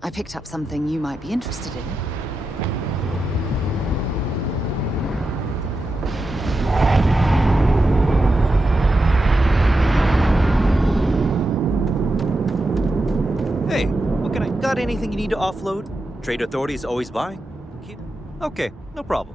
I picked up something you might be interested in. Hey, what can I... Got anything you need to offload? Trade Authority is always buying. Okay, no problem.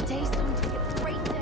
Today's going to be a great day.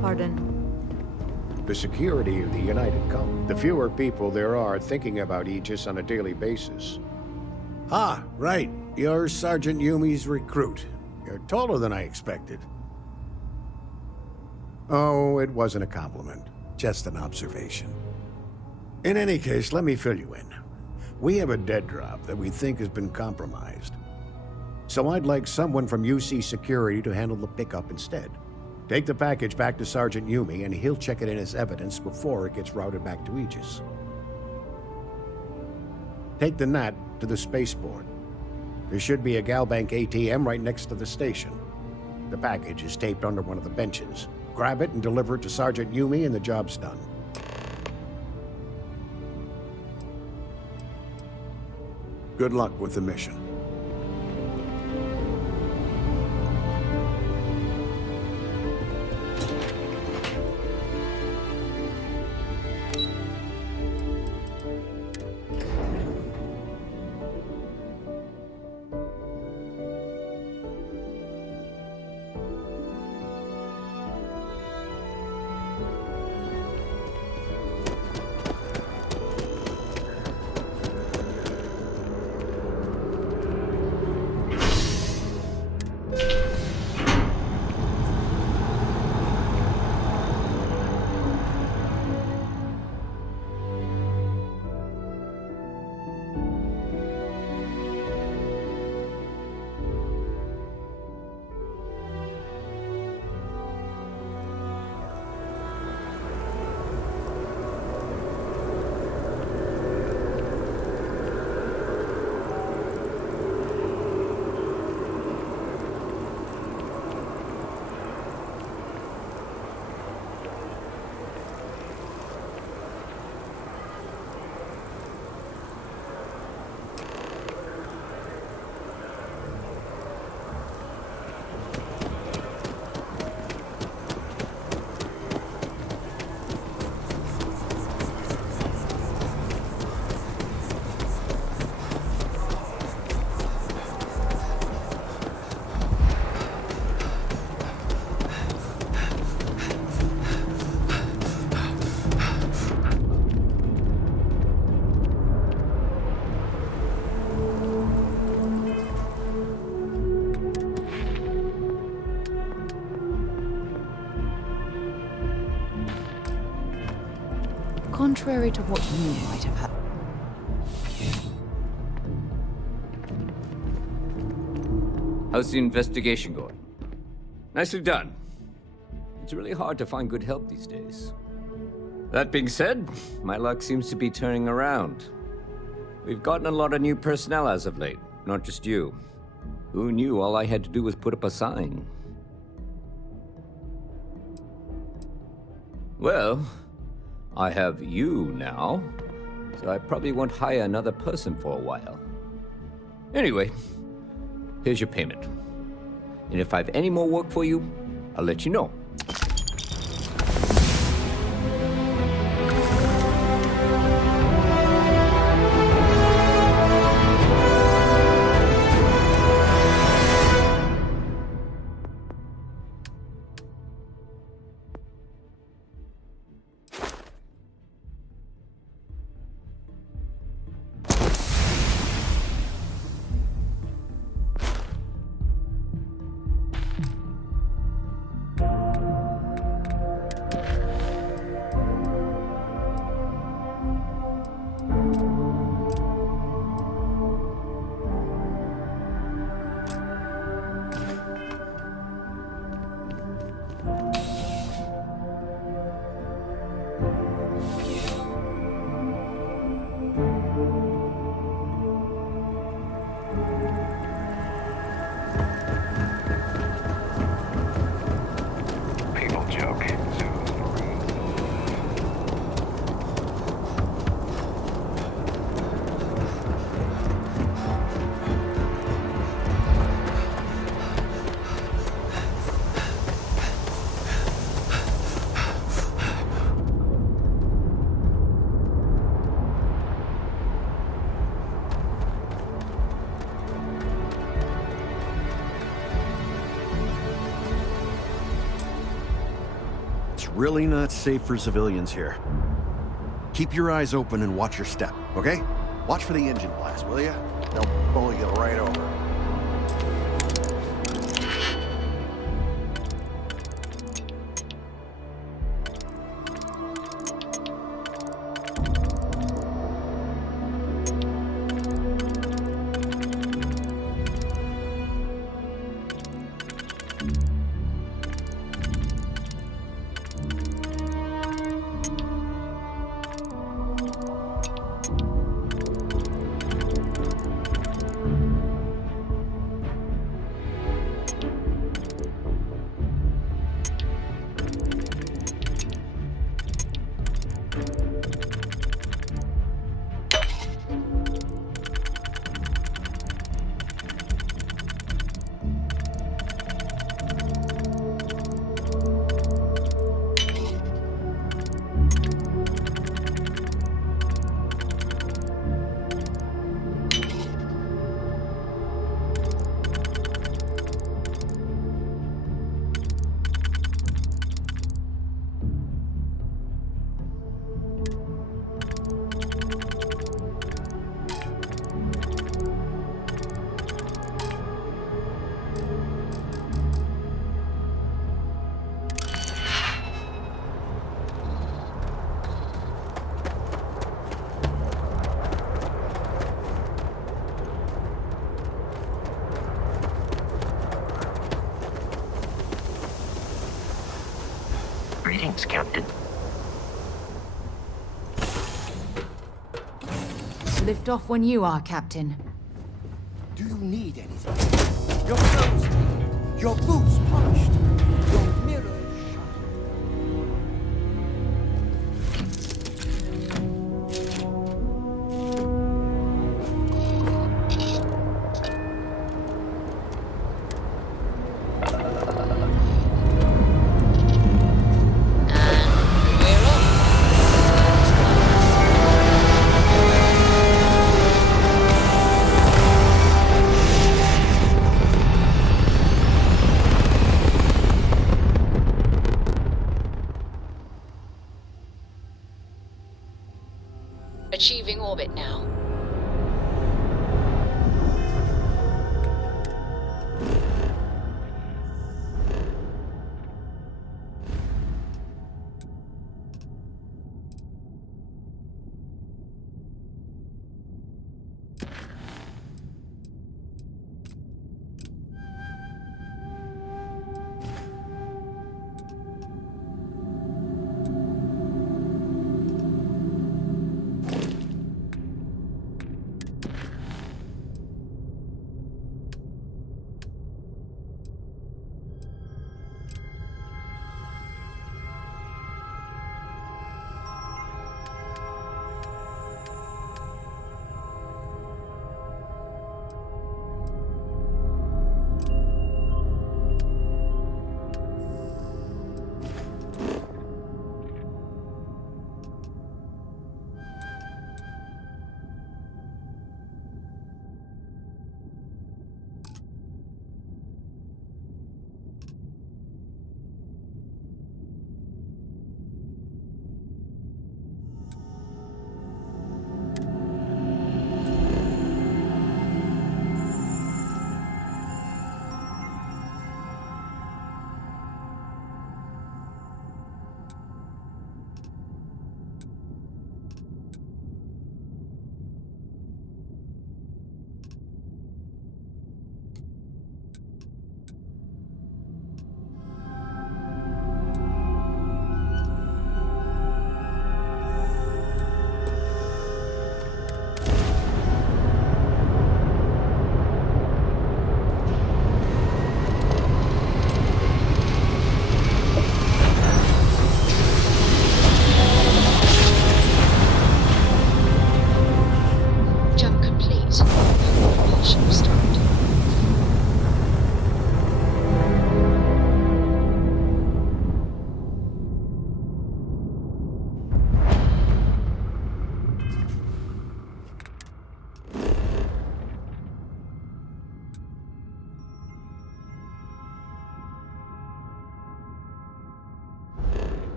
Pardon. The security of the United Colony. The fewer people there are thinking about Aegis on a daily basis. Ah, right. You're Sergeant Yumi's recruit. You're taller than I expected. Oh, it wasn't a compliment. Just an observation. In any case, let me fill you in. We have a dead drop that we think has been compromised. So I'd like someone from UC Security to handle the pickup instead. Take the package back to Sergeant Yumi, and he'll check it in as evidence before it gets routed back to Aegis. Take the NAT to the spaceport. There should be a Galbank ATM right next to the station. The package is taped under one of the benches. Grab it and deliver it to Sergeant Yumi, and the job's done. Good luck with the mission. Contrary to what you might have had. How's the investigation going? Nicely done. It's really hard to find good help these days. That being said, my luck seems to be turning around. We've gotten a lot of new personnel as of late, not just you. Who knew all I had to do was put up a sign? Well, I have you now, so I probably won't hire another person for a while. Anyway, here's your payment. And if I have any more work for you, I'll let you know. really not safe for civilians here. Keep your eyes open and watch your step, okay? Watch for the engine blast, will ya? They'll bowl you right over. Greetings, Captain. Lift off when you are, Captain. Do you need anything? Your clothes cleaned, your boots polished, your mirrors shined. Achieving orbit now.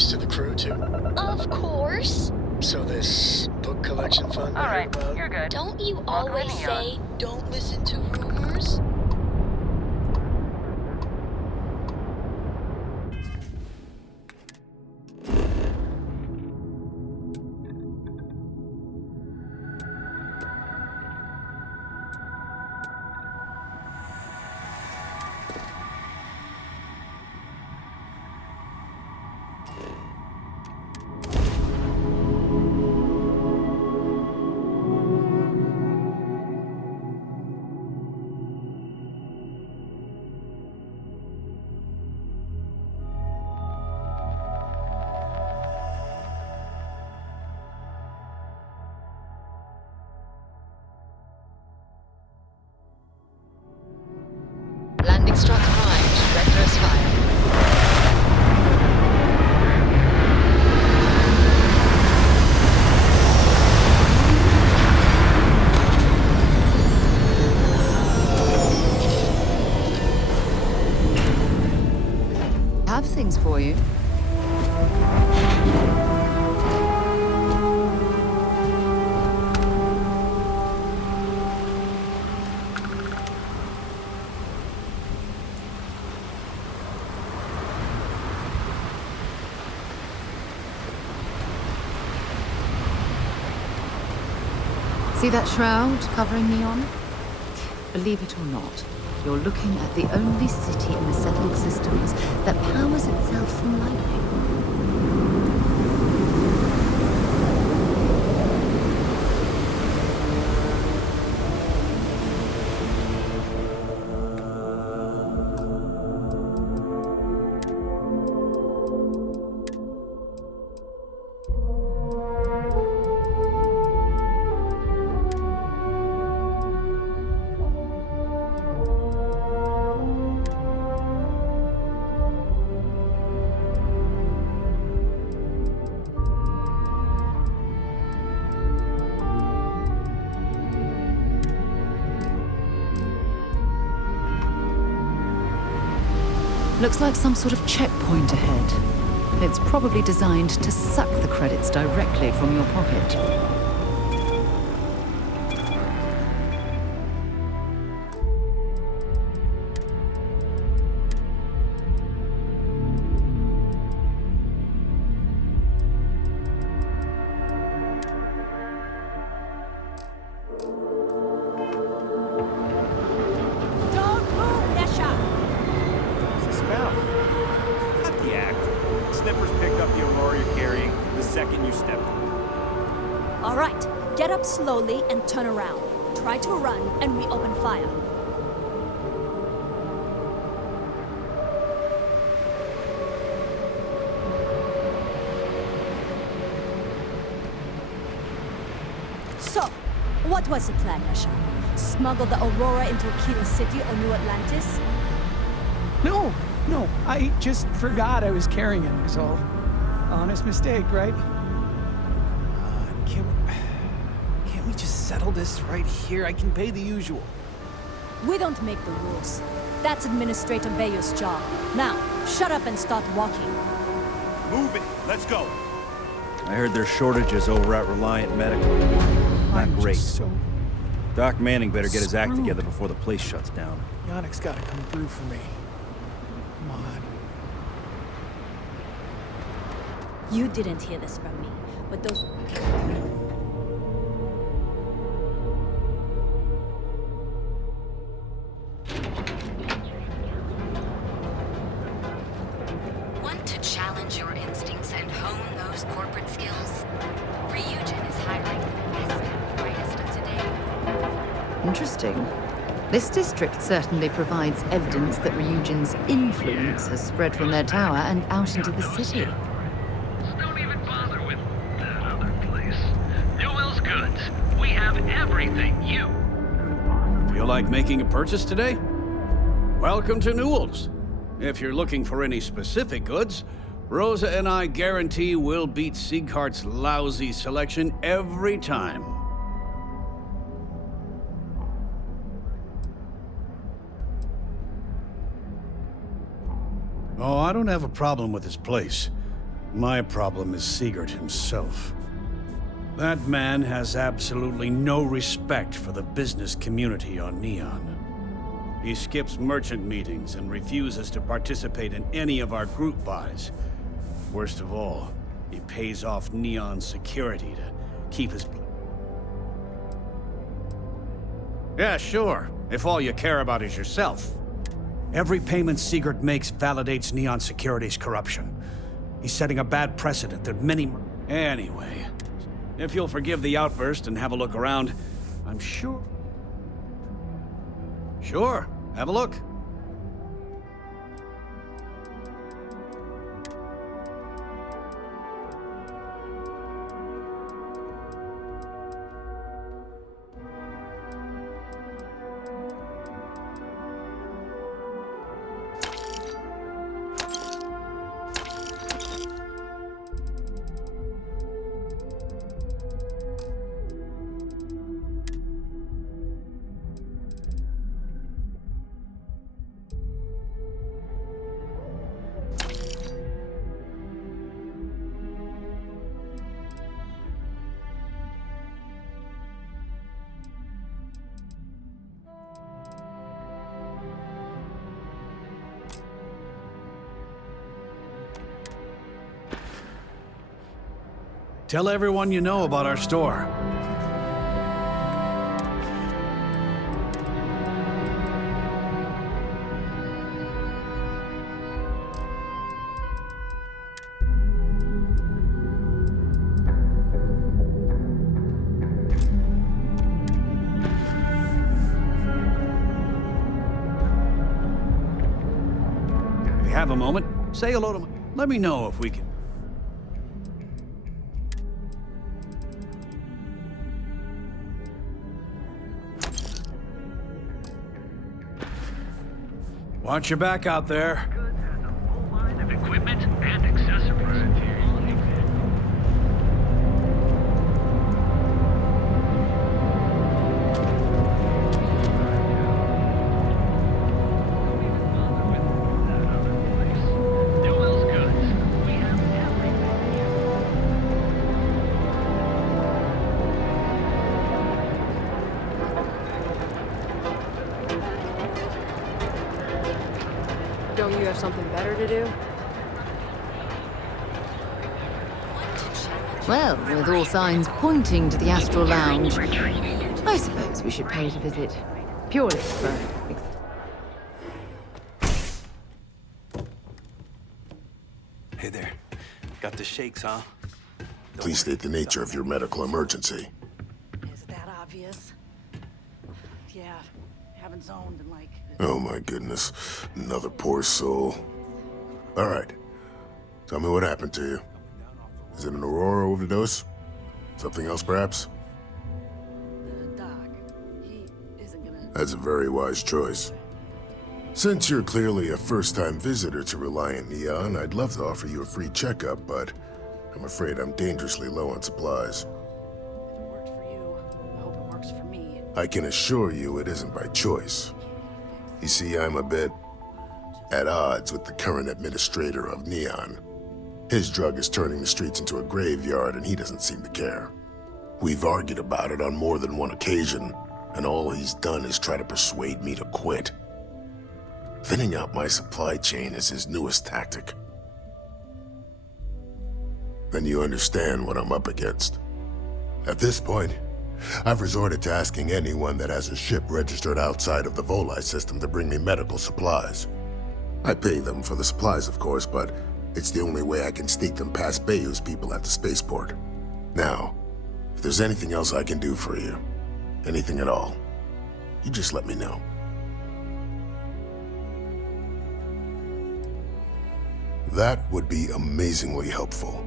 thanks to the crew, too. Of course. So this book collection fund I heard about? You're good. Don't you Welcome to always Neon. say, don't listen to rumors? Landing struts primed. Red first fire. Have things for you. See that shroud covering Neon? Believe it or not, you're looking at the only city in the settled systems that powers itself from lightning. Looks like some sort of checkpoint ahead. It's probably designed to suck the credits directly from your pocket. Don't move, Nesha! What's the smell? Cut the act. Snippers picked up the Aurora you're carrying the second you stepped. All right, get up slowly and turn around. Try to run, and we open fire. So, what was the plan, Nesha? Smuggle the Aurora into Aquila City or New Atlantis? No, I just forgot I was carrying it, is all. Honest mistake, right? Can't we just settle this right here? I can pay the usual. We don't make the rules. That's Administrator Bayo's job. Now, shut up and start walking. Move it. Let's go. I heard there's shortages over at Reliant Medical. Not I'm great. just so... Doc Manning better get his act Screwed. together before the place shuts down. Yannick's gotta come through for me. Come on. You didn't hear this from me, but those... Want to challenge your instincts and hone those corporate skills? Ryujin is hiring the best and brightest of today. Interesting. This district certainly provides evidence that Ryujin's influence has spread from their tower and out into the city. Don't even bother with that other place. Newell's Goods. We have everything you... Feel like making a purchase today? Welcome to Newell's. If you're looking for any specific goods, Rosa and I guarantee we'll beat Sieghart's lousy selection every time. Oh, I don't have a problem with this place. My problem is Sigurd himself. That man has absolutely no respect for the business community on Neon. He skips merchant meetings and refuses to participate in any of our group buys. Worst of all, he pays off Neon security to keep his... Yeah, sure, if all you care about is yourself. Every payment Sigurd makes validates Neon Security's corruption. He's setting a bad precedent that many... Anyway, if you'll forgive the outburst and have a look around, I'm sure... Sure, have a look. Tell everyone you know about our store. If you have a moment, say hello to me. Let me know if we can... Watch your back out there. Of equipment and accessories. Don't you have something better to do? Well, with all signs pointing to the Astral Lounge, I suppose we should pay it a visit. Purely for... Hey there. Got the shakes, huh? Please state the nature of your medical emergency. Is it that obvious? Yeah, haven't zoned in like... Oh my goodness. Another poor soul. All right. Tell me what happened to you. Is it an Aurora overdose? Something else, perhaps? The doc, he isn't gonna... That's a very wise choice. Since you're clearly a first-time visitor to Reliant Neon, I'd love to offer you a free checkup, but I'm afraid I'm dangerously low on supplies. If it worked for you, I hope it works for me. I can assure you it isn't by choice. You see, I'm a bit at odds with the current administrator of Neon. His drug is turning the streets into a graveyard, and he doesn't seem to care. We've argued about it on more than one occasion, and all he's done is try to persuade me to quit. Thinning out my supply chain is his newest tactic. Then you understand what I'm up against. At this point, I've resorted to asking anyone that has a ship registered outside of the Volii system to bring me medical supplies. I pay them for the supplies, of course, but it's the only way I can sneak them past Bayou's people at the spaceport. Now, if there's anything else I can do for you, anything at all, you just let me know. That would be amazingly helpful.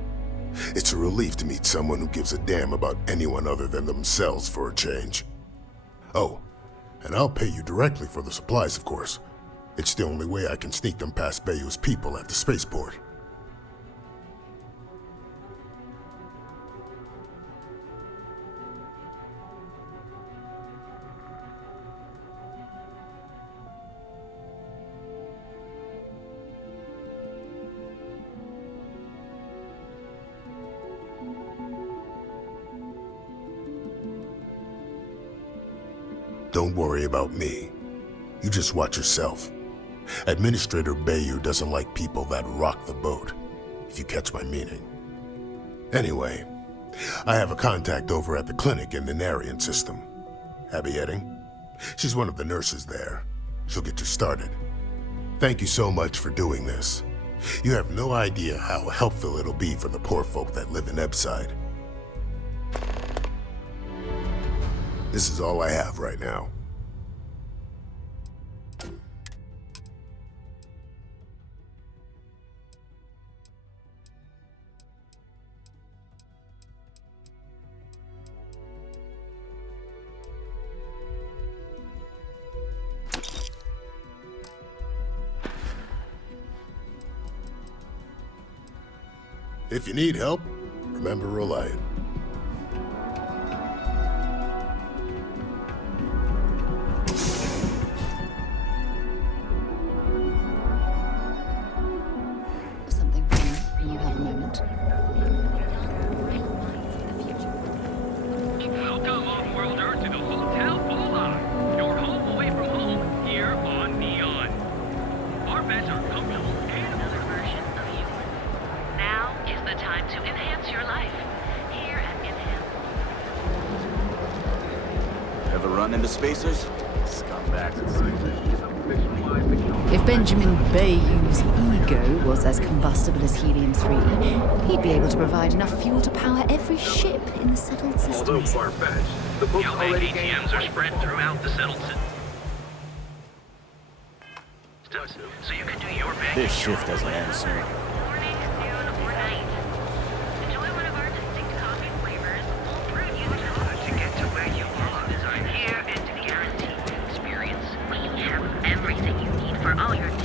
It's a relief to meet someone who gives a damn about anyone other than themselves for a change. Oh, and I'll pay you directly for the supplies, of course. It's the only way I can sneak them past Bayou's people at the spaceport. Don't worry about me. You just watch yourself. Administrator Bayou doesn't like people that rock the boat, if you catch my meaning. Anyway, I have a contact over at the clinic in the Narian system. Abby Edding? She's one of the nurses there. She'll get you started. Thank you so much for doing this. You have no idea how helpful it'll be for the poor folk that live in Ebside. This is all I have right now. If you need help, remember Reliant. Something for you when you have a moment. Welcome, off-worlder, to the Hotel Bola. Your home away from home, here on Neon. Our beds are comfortable and another version of you. Now is the time to enhance your life. Here at Enhance. Ever run into spacers? Scumbags. If Benjamin Bayou's ego was as combustible as helium-3, he'd be able to provide enough fuel to power every ship in the settled Although systems. far-fetched, the Galbank ATMs are spread throughout the settled system. So you can do your banking. This shift doesn't end soon. Morning, noon, or night. Enjoy one of our distinct coffee flavors. We'll brew you to get to where you are. Designed here and to guarantee the experience. We have everything you need for all your needs.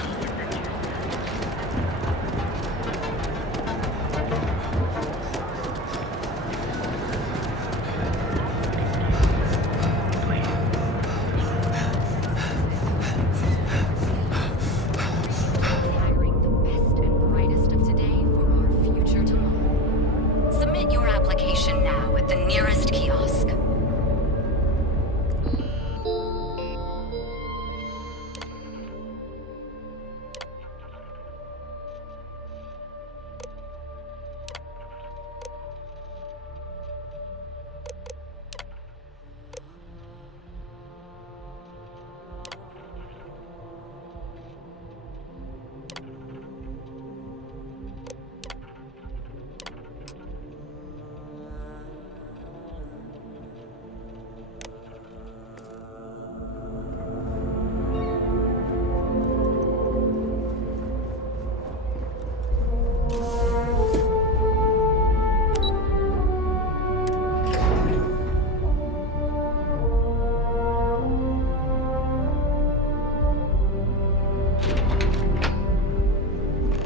Hiring the best and brightest of today for our future tomorrow. Submit your application now at the nearest kiosk.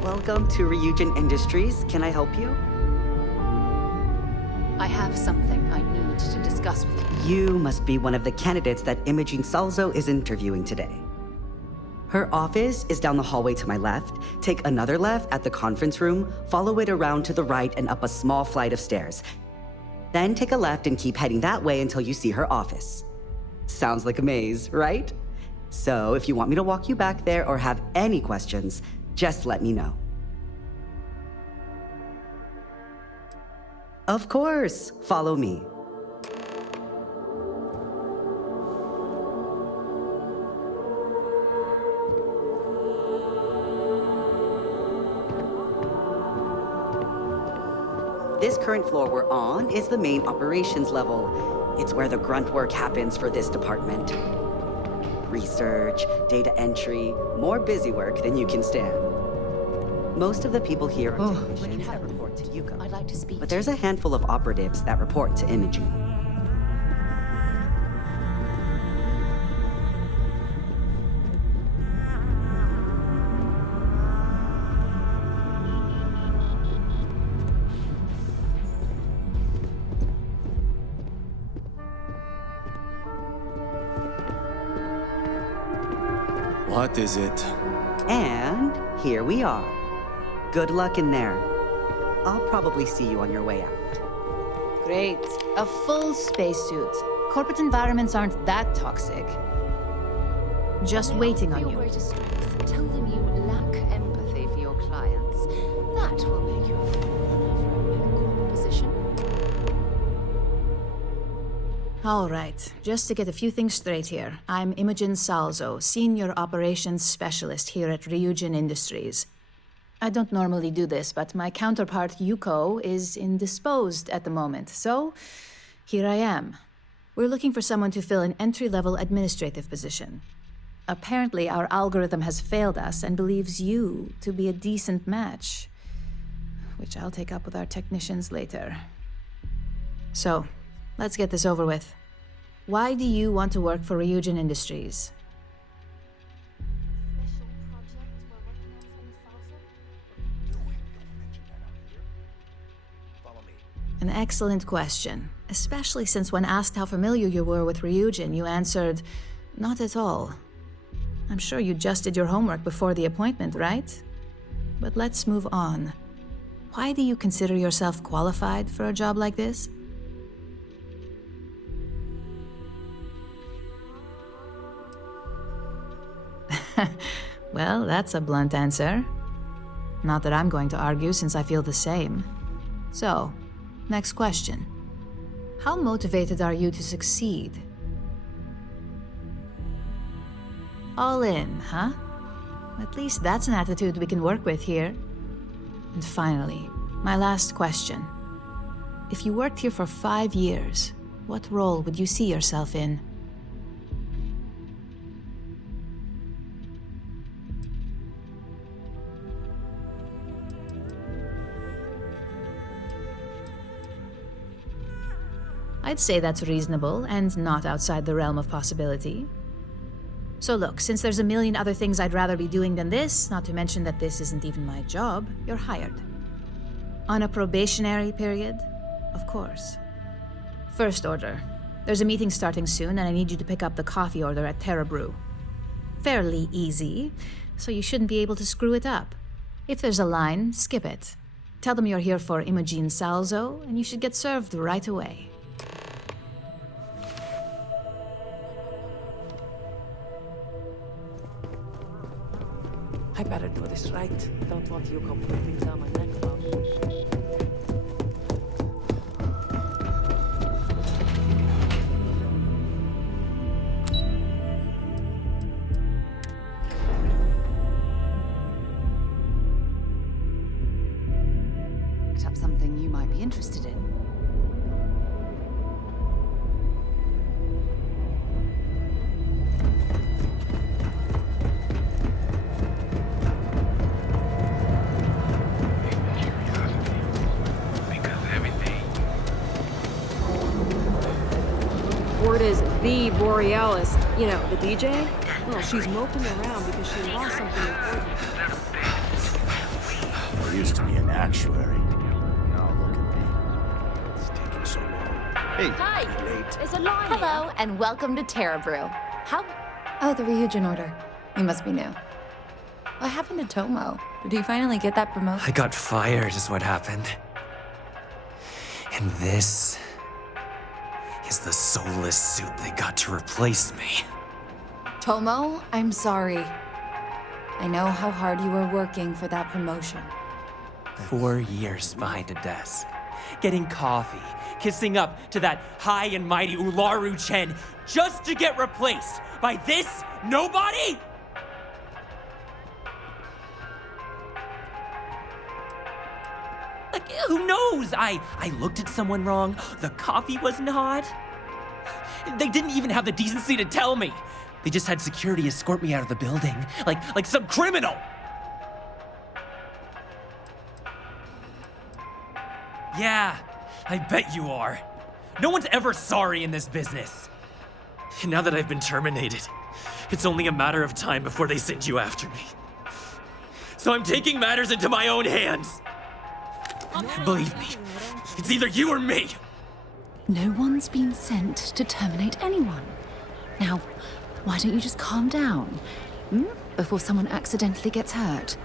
Welcome to Ryujin Industries. Can I help you? I have something I need to discuss with you. You must be one of the candidates that Imogene Salzo is interviewing today. Her office is down the hallway to my left. Take another left at the conference room, follow it around to the right and up a small flight of stairs. Then take a left and keep heading that way until you see her office. Sounds like a maze, right? So if you want me to walk you back there or have any questions, just let me know. Of course, follow me. This current floor we're on is the main operations level. It's where the grunt work happens for this department. Research, data entry, more busy work than you can stand. Most of the people here are technicians that report to Yuka. I'd like to speak. But there's a handful of operatives that report to Imogene. What is it? And here we are. Good luck in there. I'll probably see you on your way out. Great. A full spacesuit. Corporate environments aren't that toxic. Just waiting on Your you. greatest strength. Tell them you lack empathy for your clients. That will make you a corporate position. All right, just to get a few things straight here. I'm Imogen Salzo, Senior Operations Specialist here at Ryujin Industries. I don't normally do this, but my counterpart, Yuko, is indisposed at the moment, so here I am. We're looking for someone to fill an entry-level administrative position. Apparently, our algorithm has failed us and believes you to be a decent match, which I'll take up with our technicians later. So, let's get this over with. Why do you want to work for Ryujin Industries? An excellent question, especially since when asked how familiar you were with Ryujin, you answered, not at all. I'm sure you just did your homework before the appointment, right? But let's move on. Why do you consider yourself qualified for a job like this? Well, that's a blunt answer. Not that I'm going to argue, since I feel the same. So, next question. How motivated are you to succeed? All in, huh? At least that's an attitude we can work with here. And finally, my last question. If you worked here for 5 years, what role would you see yourself in? I'd say that's reasonable and not outside the realm of possibility. So look, since there's a million other things I'd rather be doing than this, not to mention that this isn't even my job, you're hired. On a probationary period, of course. First order. There's a meeting starting soon, and I need you to pick up the coffee order at Terra Brew. Fairly easy, so you shouldn't be able to screw it up. If there's a line, skip it. Tell them you're here for Imogen Salzo, and you should get served right away. I better do this right. Don't want you putting down my neck about it. Picked up something you might be interested in. Word is the Borealis, you know, the DJ? Well, she's moping around because she lost something important. I used to be an actuary. Now look at me. It's taking so long. Hey. Hi! Late. There's a line. Hello, and welcome to Terra Brew. How? Oh, the Ryujin order. You must be new. What happened to Tomo? Did he finally get that promotion? I got fired is what happened. And this is the soulless suit they got to replace me. Tomo, I'm sorry. I know how hard you were working for that promotion. 4 years behind a desk, getting coffee, kissing up to that high and mighty Ularu Chen, just to get replaced by this nobody? Like, who knows? I looked at someone wrong, the coffee wasn't hot. They didn't even have the decency to tell me. They just had security escort me out of the building, like some criminal. Yeah, I bet you are. No one's ever sorry in this business. And now that I've been terminated, it's only a matter of time before they send you after me. So I'm taking matters into my own hands. Believe me, it's either you or me. No one's been sent to terminate anyone. Now, why don't you just calm down? Before someone accidentally gets hurt.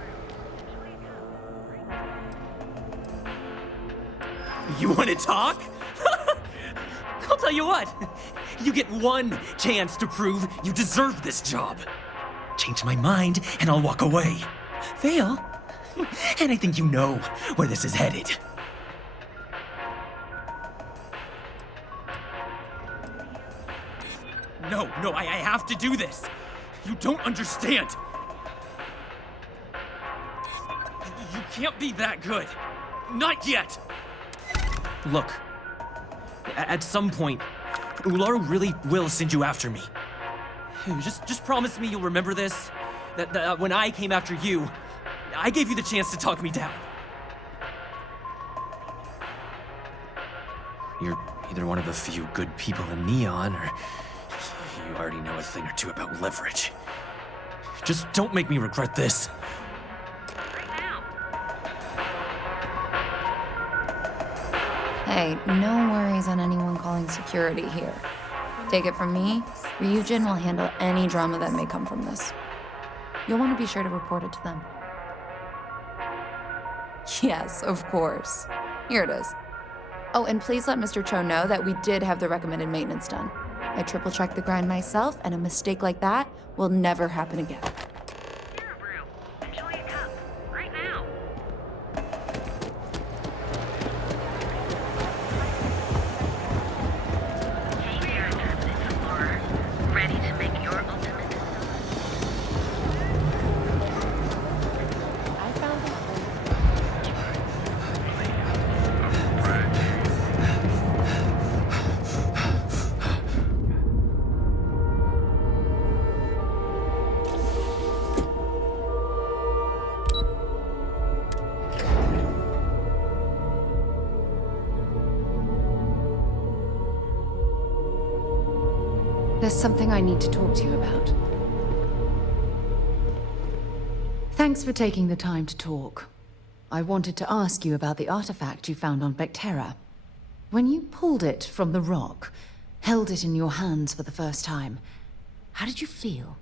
You want to talk? I'll tell you what. You get one chance to prove you deserve this job. Change my mind, and I'll walk away. Fail, and I think you know where this is headed. No, I have to do this. You don't understand. You can't be that good. Not yet. Look, at some point, Ularu really will send you after me. Just promise me you'll remember this. That when I came after you, I gave you the chance to talk me down. You're either one of a few good people in Neon, or you already know a thing or two about leverage. Just don't make me regret this. Hey, no worries on anyone calling security here. Take it from me, Ryujin will handle any drama that may come from this. You'll want to be sure to report it to them. Yes, of course. Here it is. Oh, and please let Mr. Cho know that we did have the recommended maintenance done. I triple-checked the grind myself, and a mistake like that will never happen again. There's something I need to talk to you about. Thanks for taking the time to talk. I wanted to ask you about the artifact you found on Vectera. When you pulled it from the rock, held it in your hands for the first time, how did you feel?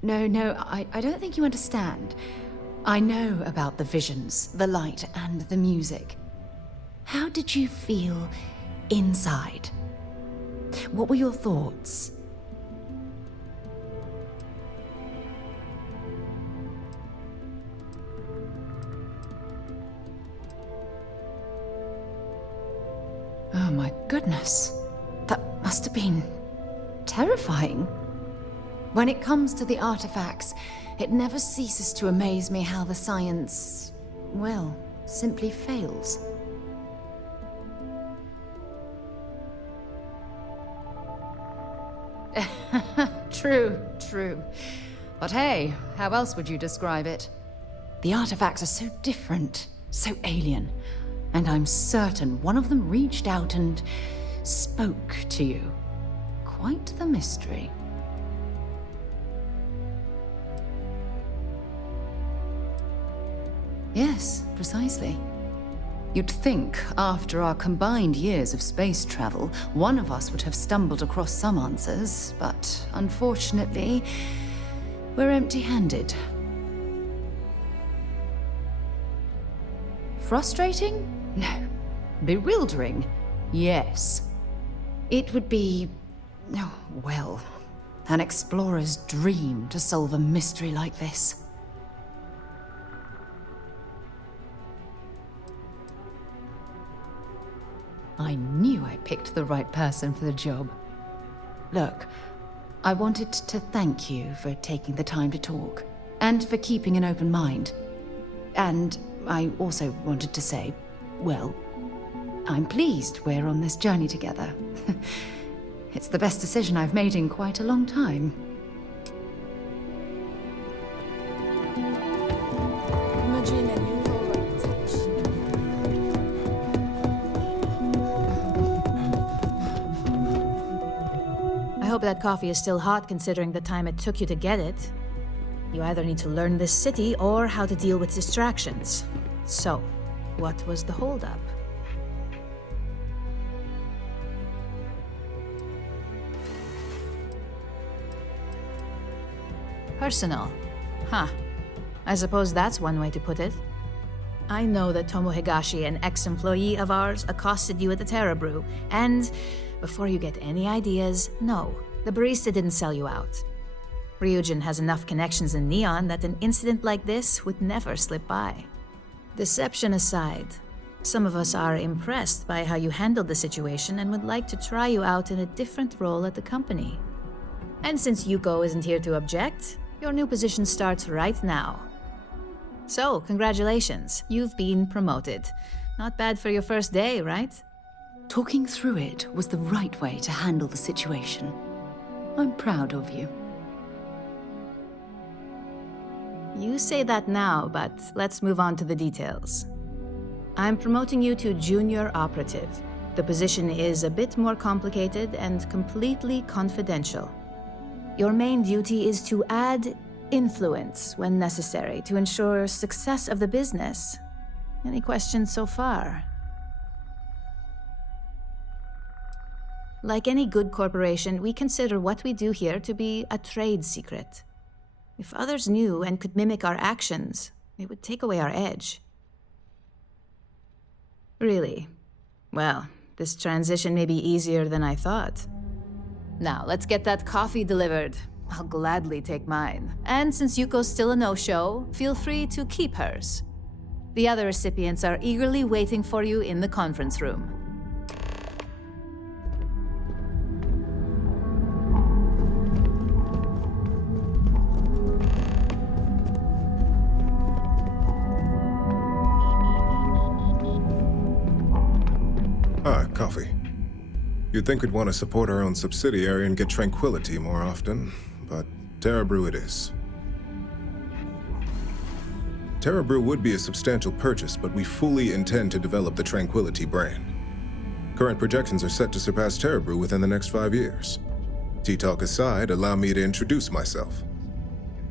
No, I don't think you understand. I know about the visions, the light, and the music. How did you feel inside? What were your thoughts? Oh my goodness. That must have been terrifying. When it comes to the artifacts, it never ceases to amaze me how the science, well, simply fails. True. But hey, how else would you describe it? The artifacts are so different, so alien, and I'm certain one of them reached out and spoke to you. Quite the mystery. Yes, precisely. You'd think, after our combined years of space travel, one of us would have stumbled across some answers, but unfortunately, we're empty-handed. Frustrating? No. Bewildering? Yes. It would be, oh, well, an explorer's dream to solve a mystery like this. I knew I picked the right person for the job. Look, I wanted to thank you for taking the time to talk, and for keeping an open mind. And I also wanted to say, well, I'm pleased we're on this journey together. It's the best decision I've made in quite a long time. I hope that coffee is still hot considering the time it took you to get it. You either need to learn this city or how to deal with distractions. So, what was the holdup? Personal. Huh. I suppose that's one way to put it. I know that Tomo Higashi, an ex-employee of ours, accosted you at the Terra Brew, and before you get any ideas, no, the barista didn't sell you out. Ryujin has enough connections in Neon that an incident like this would never slip by. Deception aside, some of us are impressed by how you handled the situation and would like to try you out in a different role at the company. And since Yuko isn't here to object, your new position starts right now. So, congratulations, you've been promoted. Not bad for your first day, right? Talking through it was the right way to handle the situation. I'm proud of you. You say that now, but let's move on to the details. I'm promoting you to junior operative. The position is a bit more complicated and completely confidential. Your main duty is to add influence when necessary to ensure success of the business. Any questions so far? Like any good corporation, we consider what we do here to be a trade secret. If others knew and could mimic our actions, it would take away our edge. Really? Well, this transition may be easier than I thought. Now, let's get that coffee delivered. I'll gladly take mine. And since Yuko's still a no-show, feel free to keep hers. The other recipients are eagerly waiting for you in the conference room. Coffee. You'd think we'd want to support our own subsidiary and get tranquility more often, but Terra Brew it is. Terra Brew would be a substantial purchase, but we fully intend to develop the Tranquility brand. Current projections are set to surpass Terra Brew within the next 5 years. Tea-talk aside, allow me to introduce myself.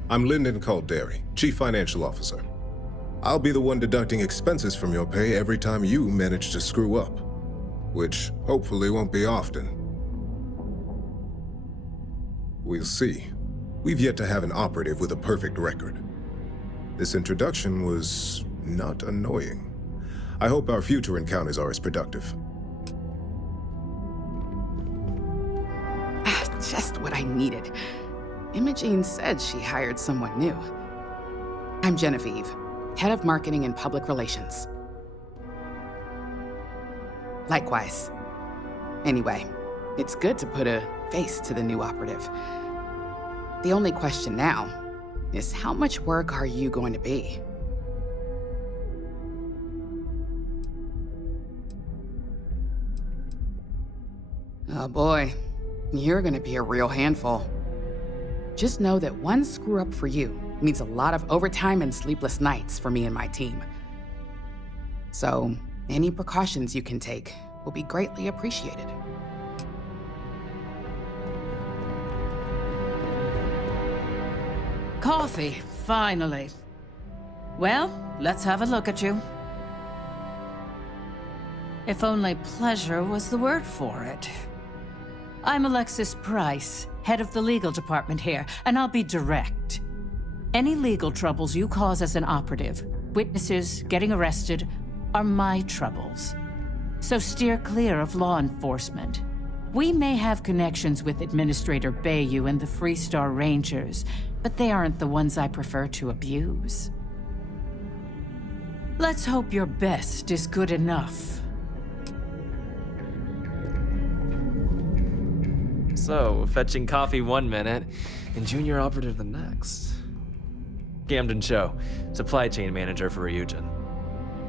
I'm Lyndon Calderi, Chief Financial Officer. I'll be the one deducting expenses from your pay every time you manage to screw up. Which hopefully won't be often. We'll see. We've yet to have an operative with a perfect record. This introduction was not annoying. I hope our future encounters are as productive. Just what I needed. Imogene said she hired someone new. I'm Genevieve, Head of Marketing and Public Relations. Likewise. Anyway, it's good to put a face to the new operative. The only question now is how much work are you going to be? Oh boy, you're gonna be a real handful. Just know that one screw up for you means a lot of overtime and sleepless nights for me and my team. So, any precautions you can take will be greatly appreciated. Coffee, finally. Well, let's have a look at you. If only pleasure was the word for it. I'm Alexis Price, head of the legal department here, and I'll be direct. Any legal troubles you cause as an operative, witnesses, getting arrested, are my troubles. So steer clear of law enforcement. We may have connections with Administrator Bayou and the Freestar Rangers, but they aren't the ones I prefer to abuse. Let's hope your best is good enough. So, fetching coffee 1 minute, and junior operative the next. Camden Cho, supply chain manager for Ryujin.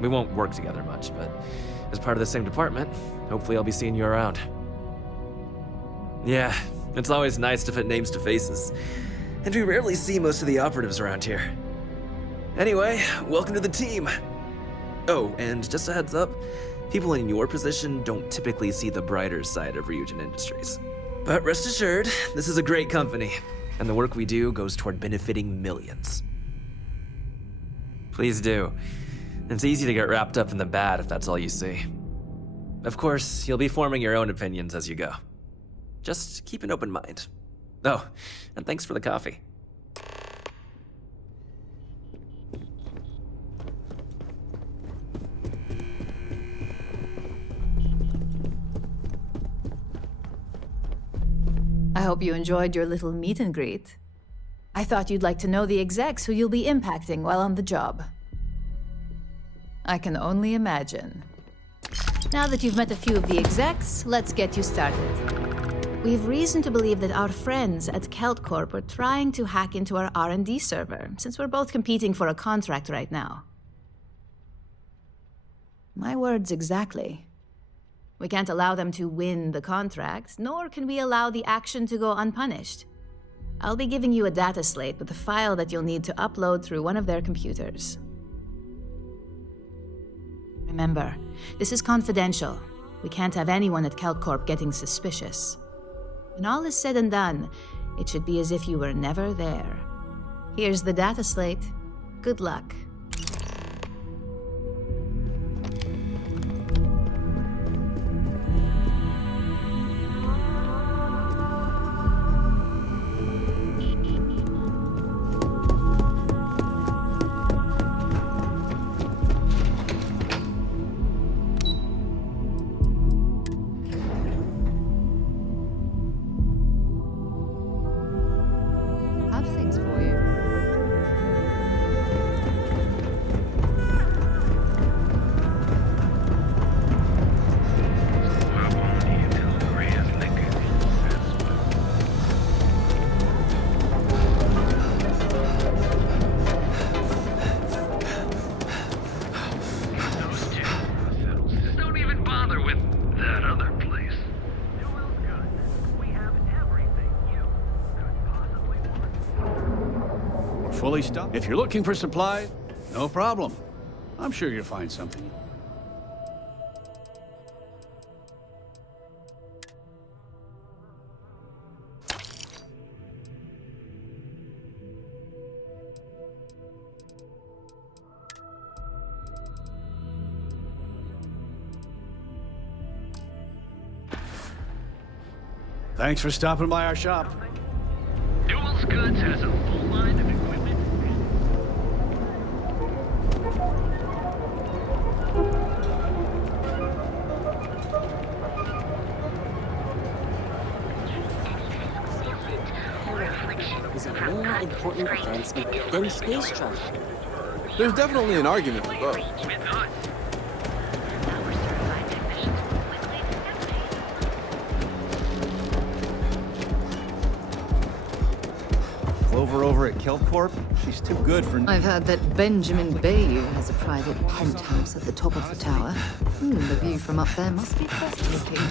We won't work together much, but as part of the same department, hopefully I'll be seeing you around. Yeah, it's always nice to put names to faces. And we rarely see most of the operatives around here. Anyway, welcome to the team. Oh, and just a heads up, people in your position don't typically see the brighter side of Ryujin Industries. But rest assured, this is a great company, and the work we do goes toward benefiting millions. Please do. It's easy to get wrapped up in the bad if that's all you see. Of course, you'll be forming your own opinions as you go. Just keep an open mind. Oh, and thanks for the coffee. I hope you enjoyed your little meet and greet. I thought you'd like to know the execs who you'll be impacting while on the job. I can only imagine. Now that you've met a few of the execs, let's get you started. We have reason to believe that our friends at Kelt Corp are trying to hack into our R&D server, since we're both competing for a contract right now. My words exactly. We can't allow them to win the contract, nor can we allow the action to go unpunished. I'll be giving you a data slate with a file that you'll need to upload through one of their computers. Remember, this is confidential. We can't have anyone at Kelt Corp getting suspicious. When all is said and done, it should be as if you were never there. Here's the data slate. Good luck. Have things for you. Don't even bother with that other place. We're fully stocked. If you're looking for supplies, no problem. I'm sure you'll find something. Thanks for stopping by our shop. Newell's Goods has a full line of equipment. Is a more important advancement than space travel. There's definitely an argument for both. Clover over at Kelt Corp? She's too good for... I've heard that Benjamin Bayou has a private penthouse at the top of the tower. The view from up there must be breathtaking.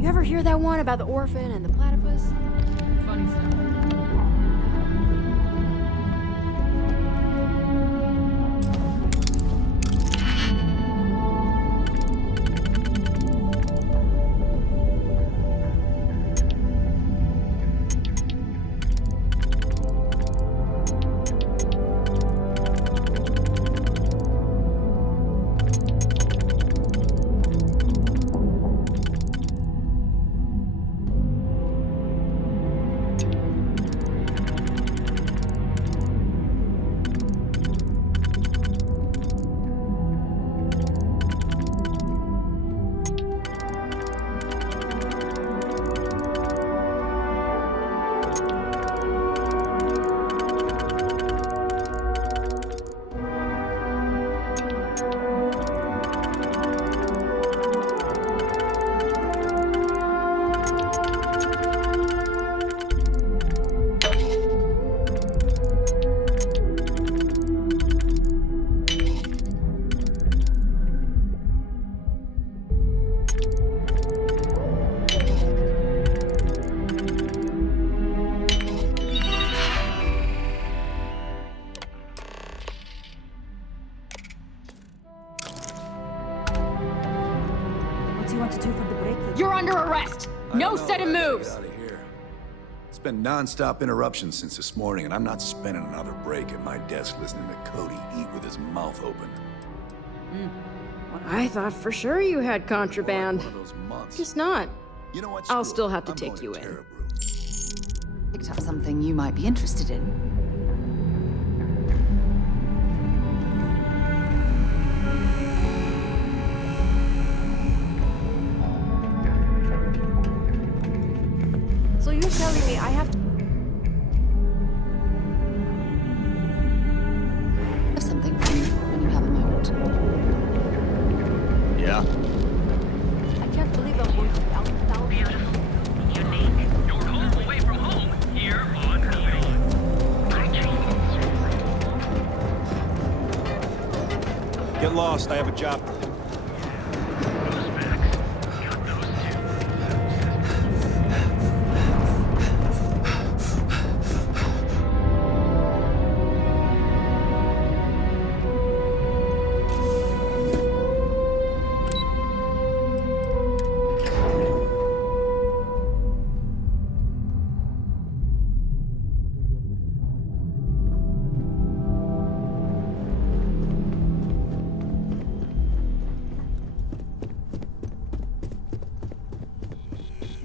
You ever hear that one about the orphan and the platypus? Funny stuff. want to do for the break? You're under arrest! No sudden moves! Get out of here. It's been non-stop interruptions since this morning, and I'm not spending another break at my desk listening to Cody eat with his mouth open. I thought for sure you had contraband. Guess not. You know what? I'll still have to take you in. Picked up something you might be interested in. So you're telling me I have to... Have something for you when you have a moment. Yeah? I can't believe I'm going to downtown. Beautiful, unique, your home away from home, here on Neon. Get lost. I have a job.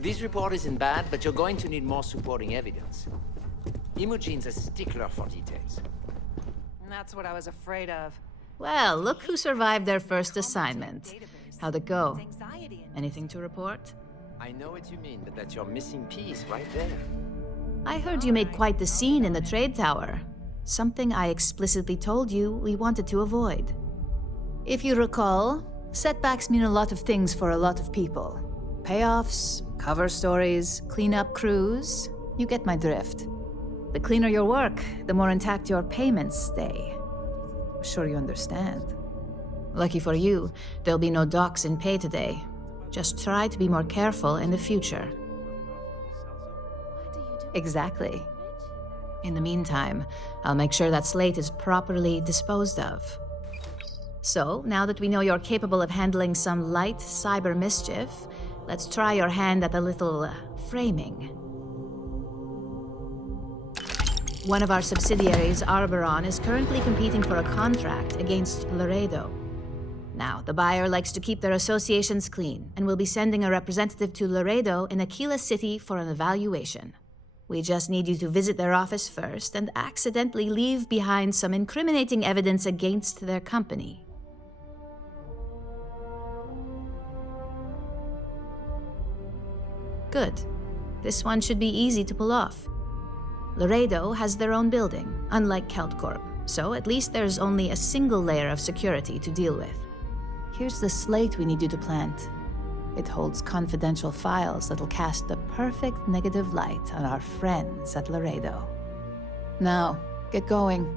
This report isn't bad, but you're going to need more supporting evidence. Imogene's a stickler for details. That's what I was afraid of. Well, look who survived their first assignment. How'd it go? Anything to report? I know what you mean, but that's your missing piece right there. I heard you made quite the scene in the trade tower. Something I explicitly told you we wanted to avoid. If you recall, setbacks mean a lot of things for a lot of people. Payoffs, cover stories, cleanup crews. You get my drift. The cleaner your work, the more intact your payments stay. I'm sure you understand. Lucky for you, there'll be no docks in pay today. Just try to be more careful in the future. Exactly. In the meantime, I'll make sure that slate is properly disposed of. So, now that we know you're capable of handling some light cyber mischief, let's try your hand at a little framing. One of our subsidiaries, Arboron, is currently competing for a contract against Laredo. Now, the buyer likes to keep their associations clean, and will be sending a representative to Laredo in Aquila City for an evaluation. We just need you to visit their office first and accidentally leave behind some incriminating evidence against their company. Good. This one should be easy to pull off. Laredo has their own building, unlike KeltCorp, so at least there's only a single layer of security to deal with. Here's the slate we need you to plant. It holds confidential files that'll cast the perfect negative light on our friends at Laredo. Now, get going.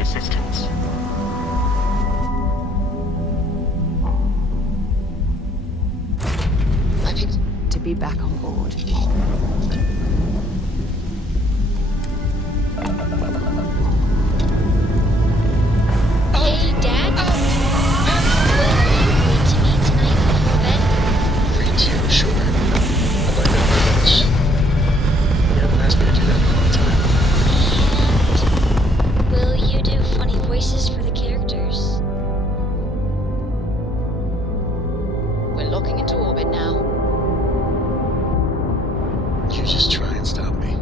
assistance. To be back on board. Hey, Dad? Will you read to me tonight before bed? Read to you, sure. I'd like that very much. You haven't asked me to do that in a long time. And will you do funny voices for the characters? We're locking into orbit now. You just try and stop me.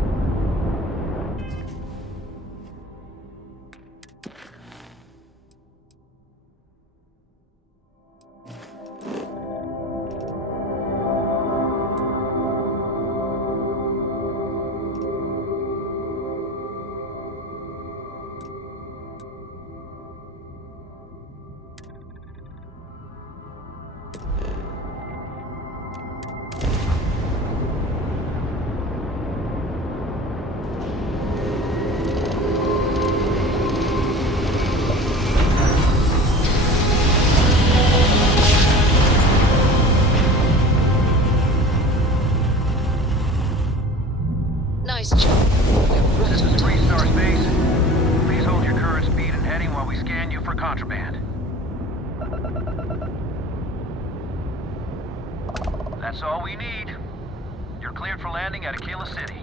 Nice job. This is Three-Star Space. Please hold your current speed and heading while we scan you for contraband. That's all we need. You're cleared for landing at Aquila City.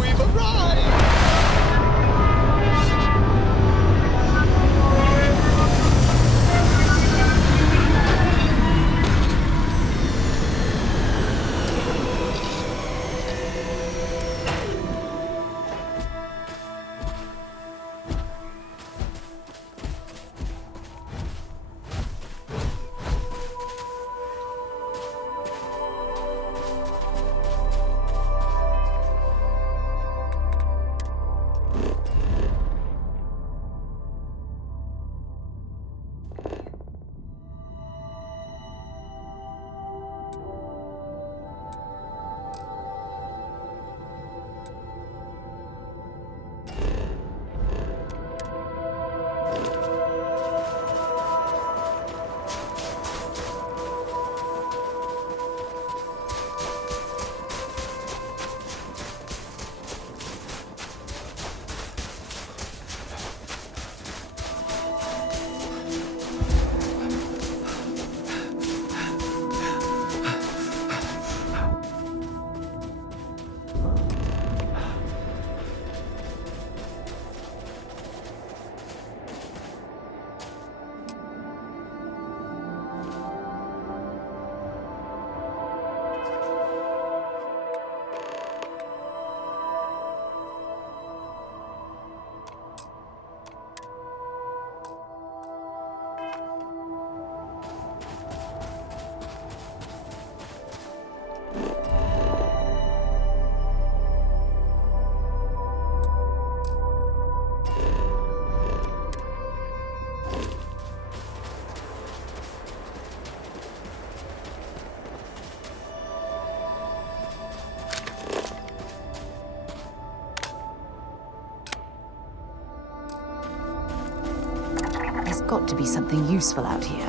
We've arrived! There's got to be something useful out here.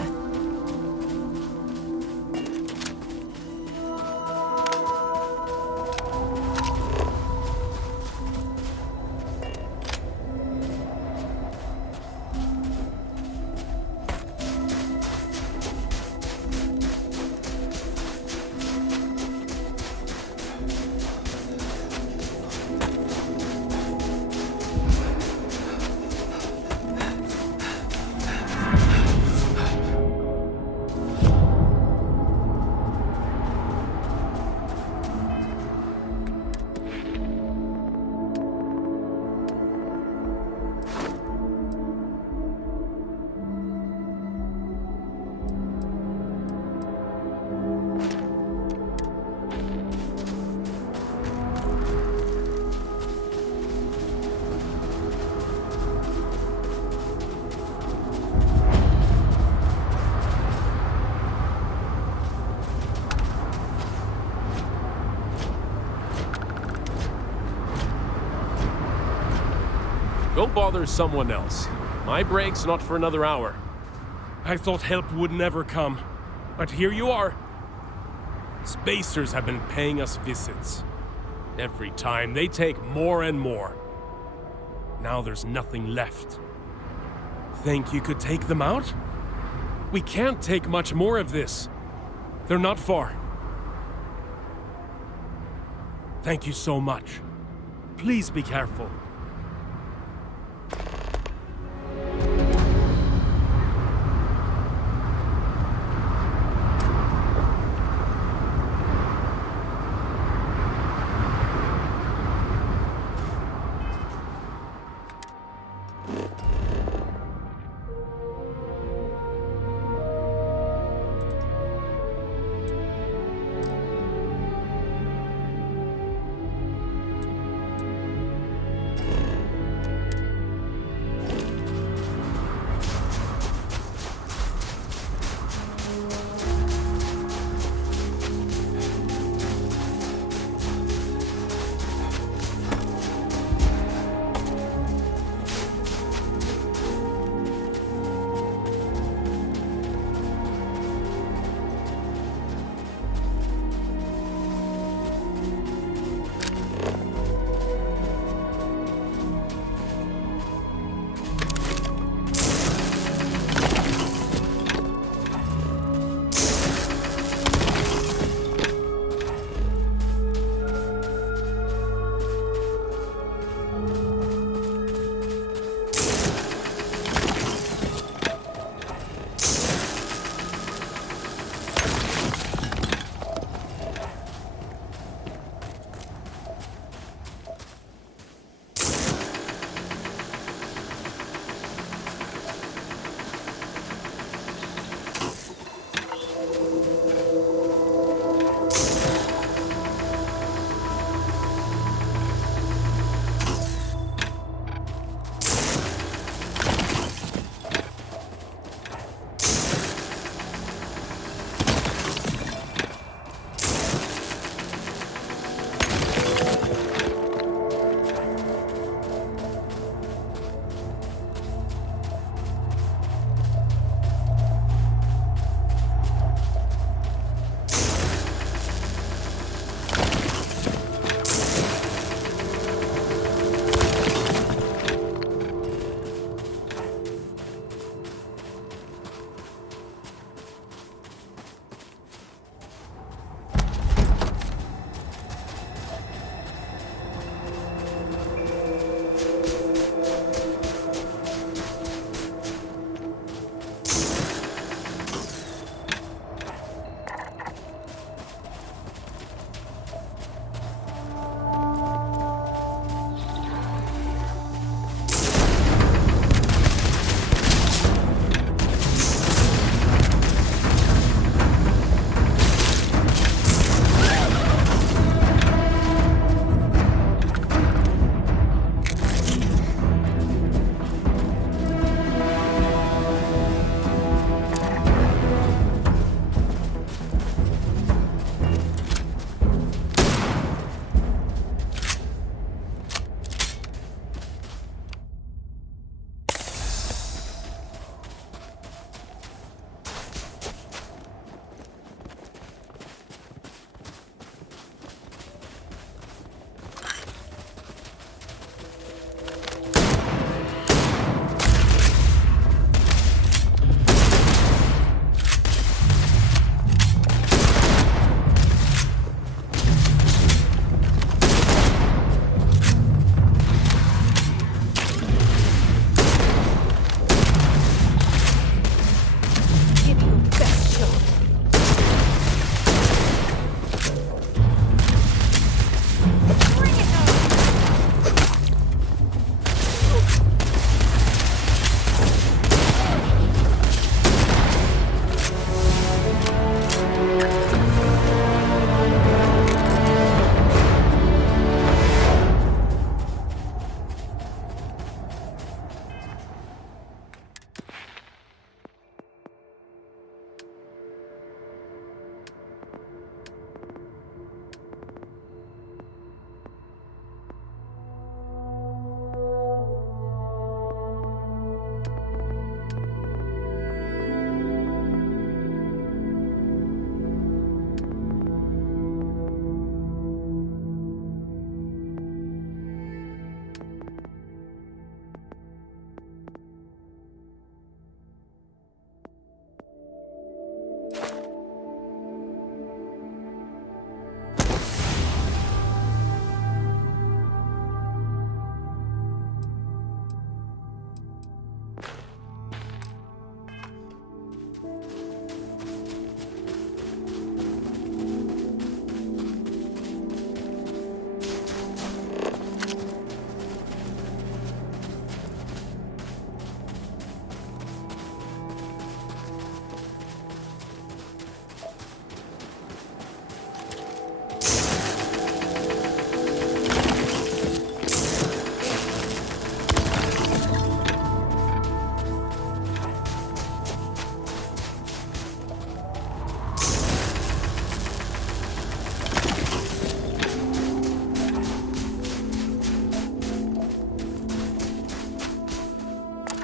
Go bother someone else. My break's not for another hour. I thought help would never come, but here you are. Spacers have been paying us visits. Every time, they take more and more. Now there's nothing left. Think you could take them out? We can't take much more of this. They're not far. Thank you so much. Please be careful.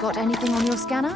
Got anything on your scanner?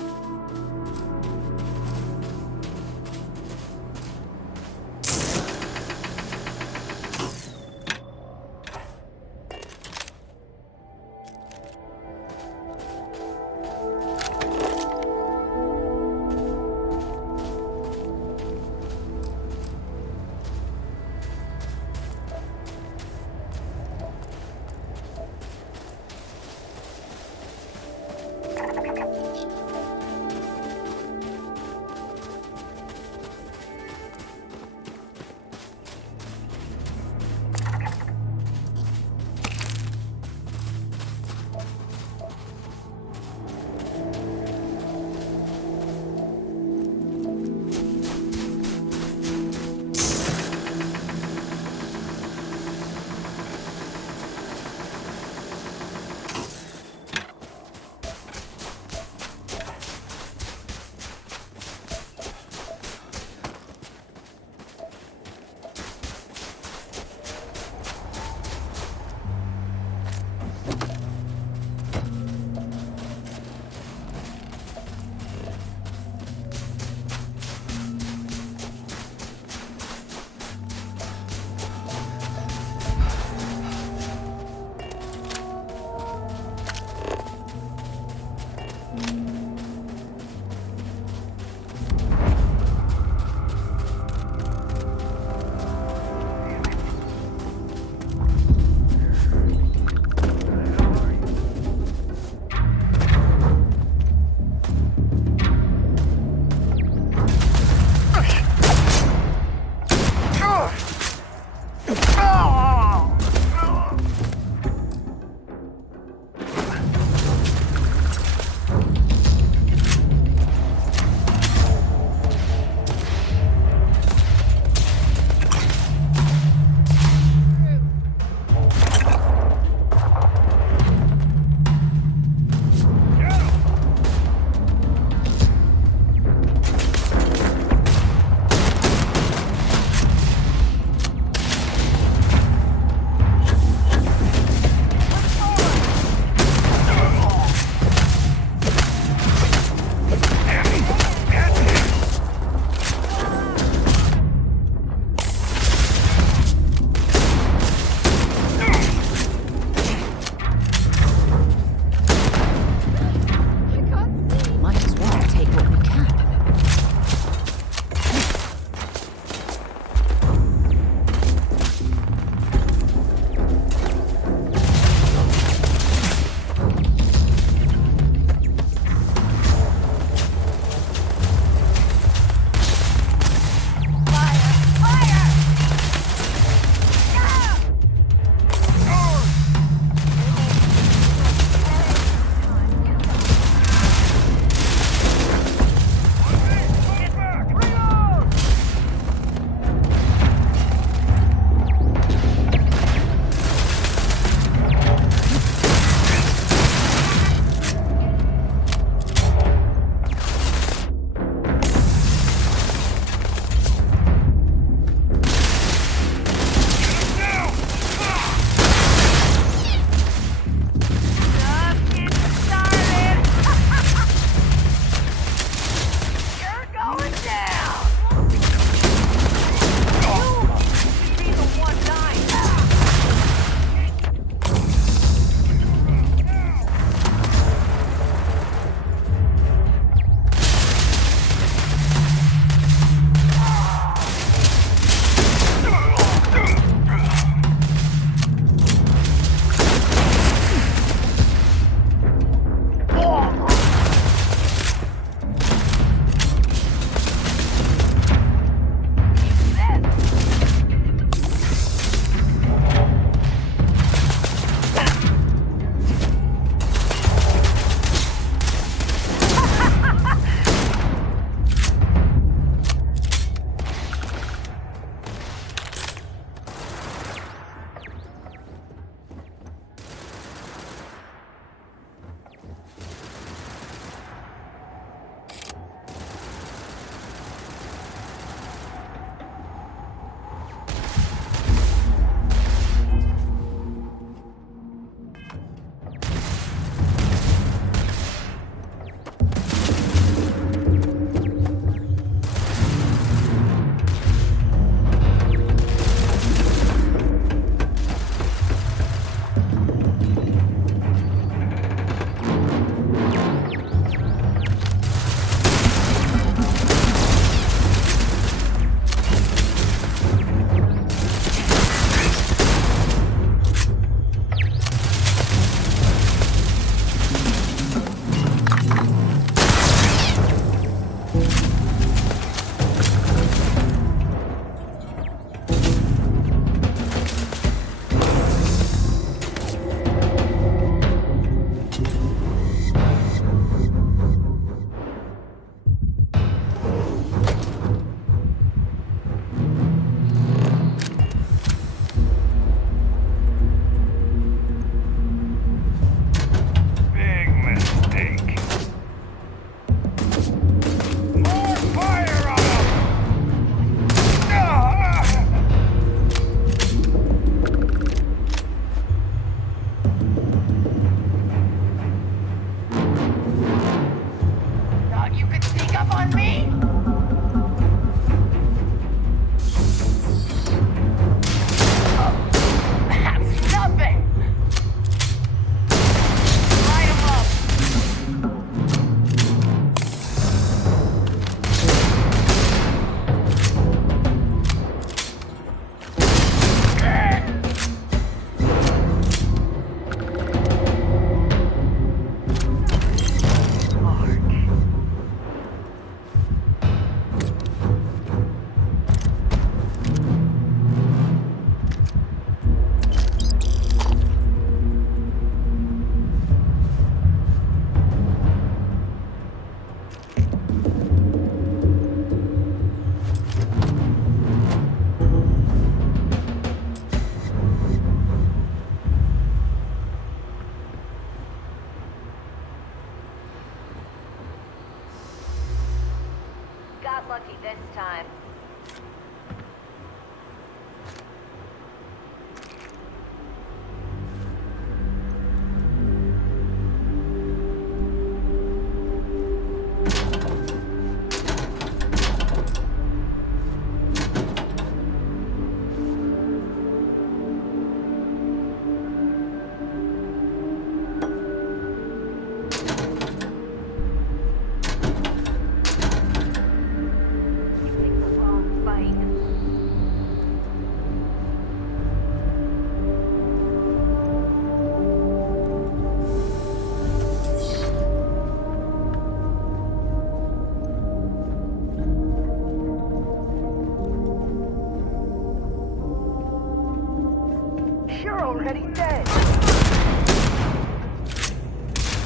already dead.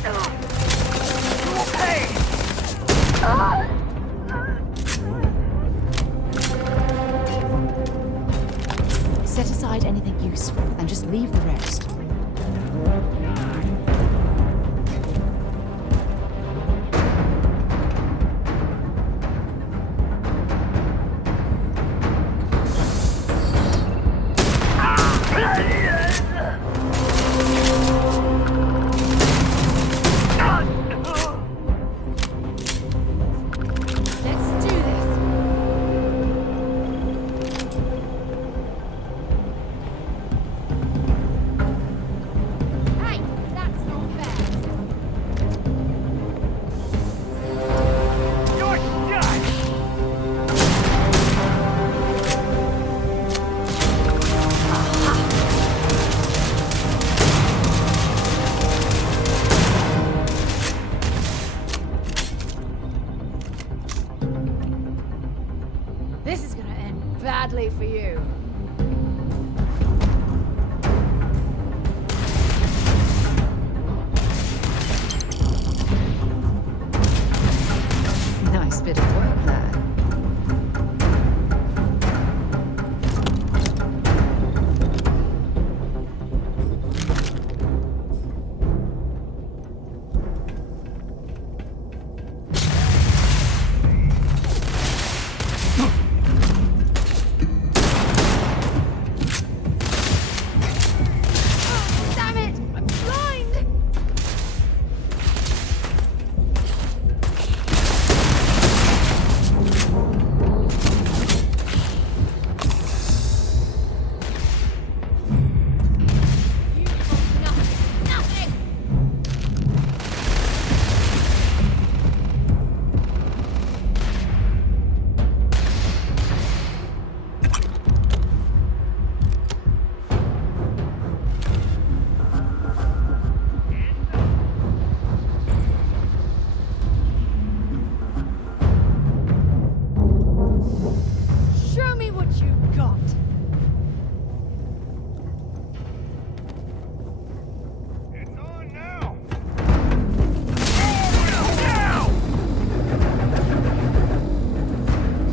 You will pay. Set aside anything useful and just leave the rest. Let's do this. Hey, that's not fair. You're done. This is gonna end badly for you. Nice bit of work there. Damn it! I'm blind! You got nothing. Nothing! Show me what you've got. It's on now. Now!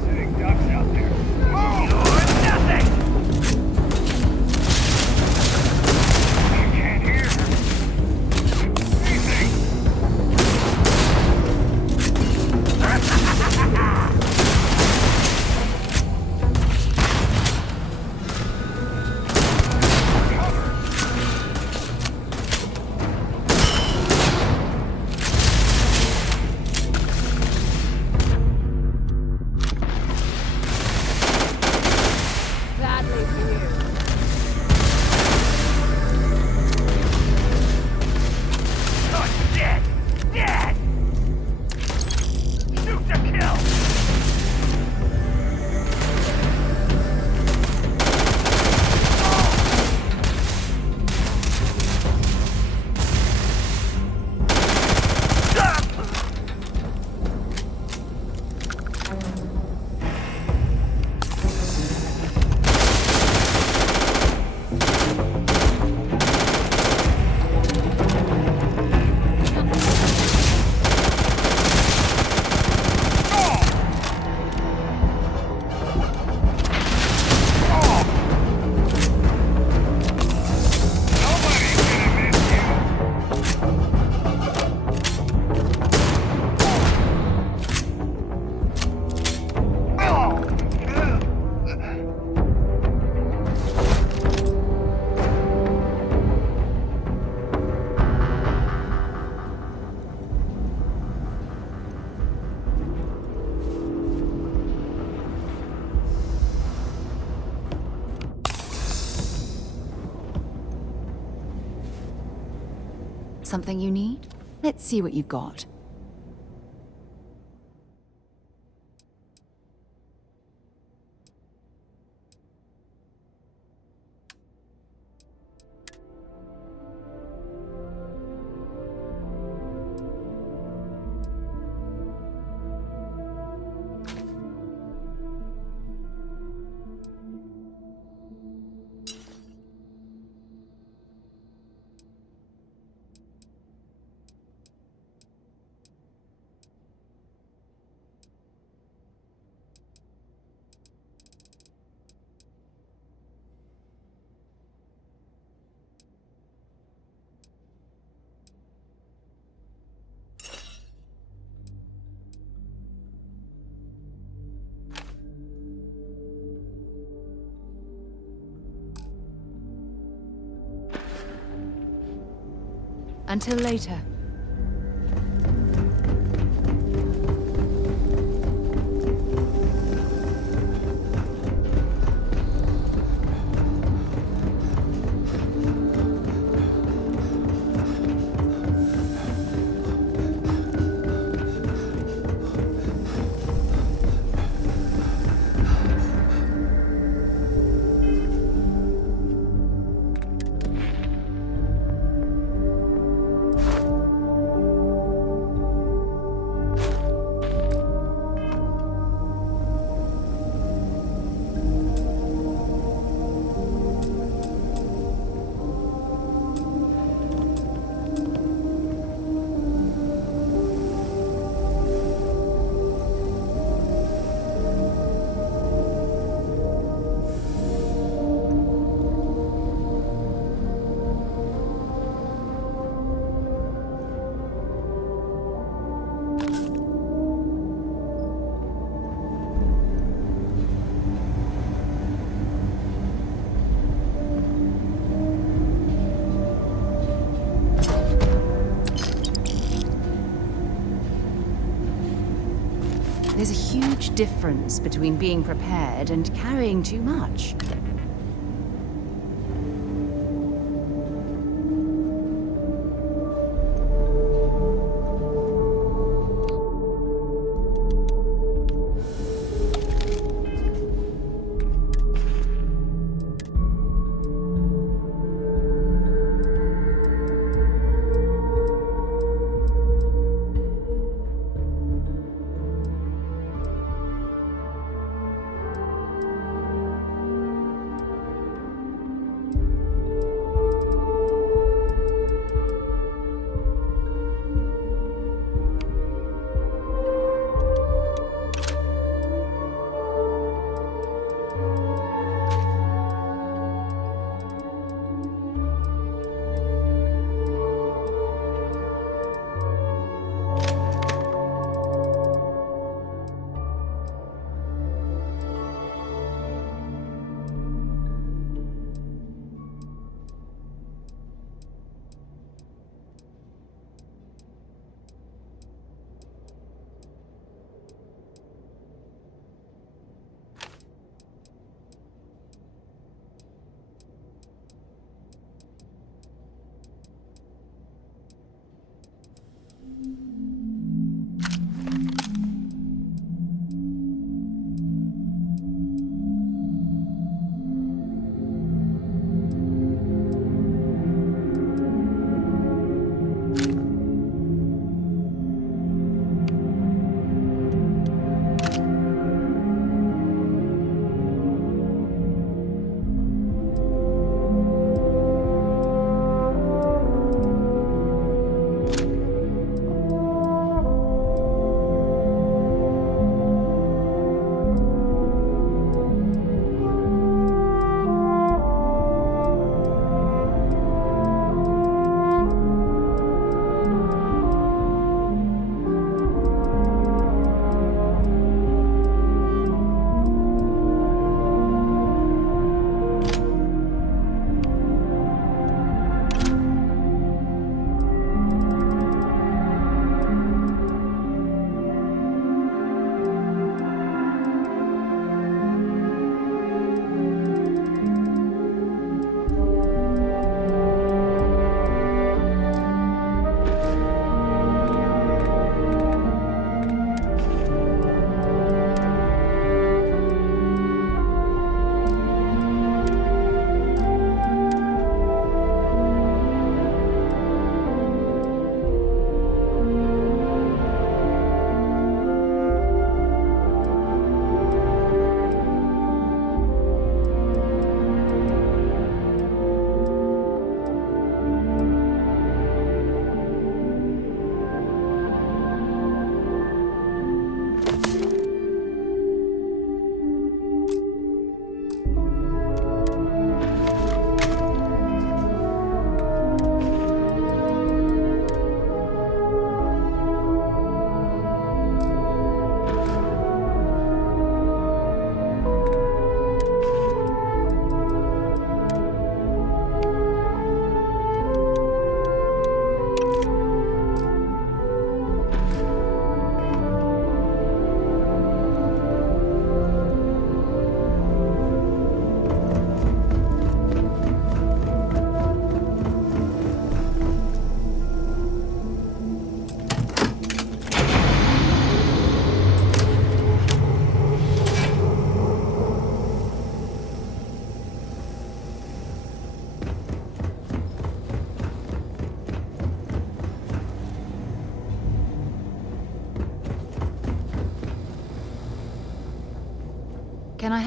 Sitting ducks out there. Move! You're nothing! You can't hear anything. Badly for you. Oh, dead! Dead! Shoot to kill! Something you need? Let's see what you've got. Until later. There's a huge difference between being prepared and carrying too much.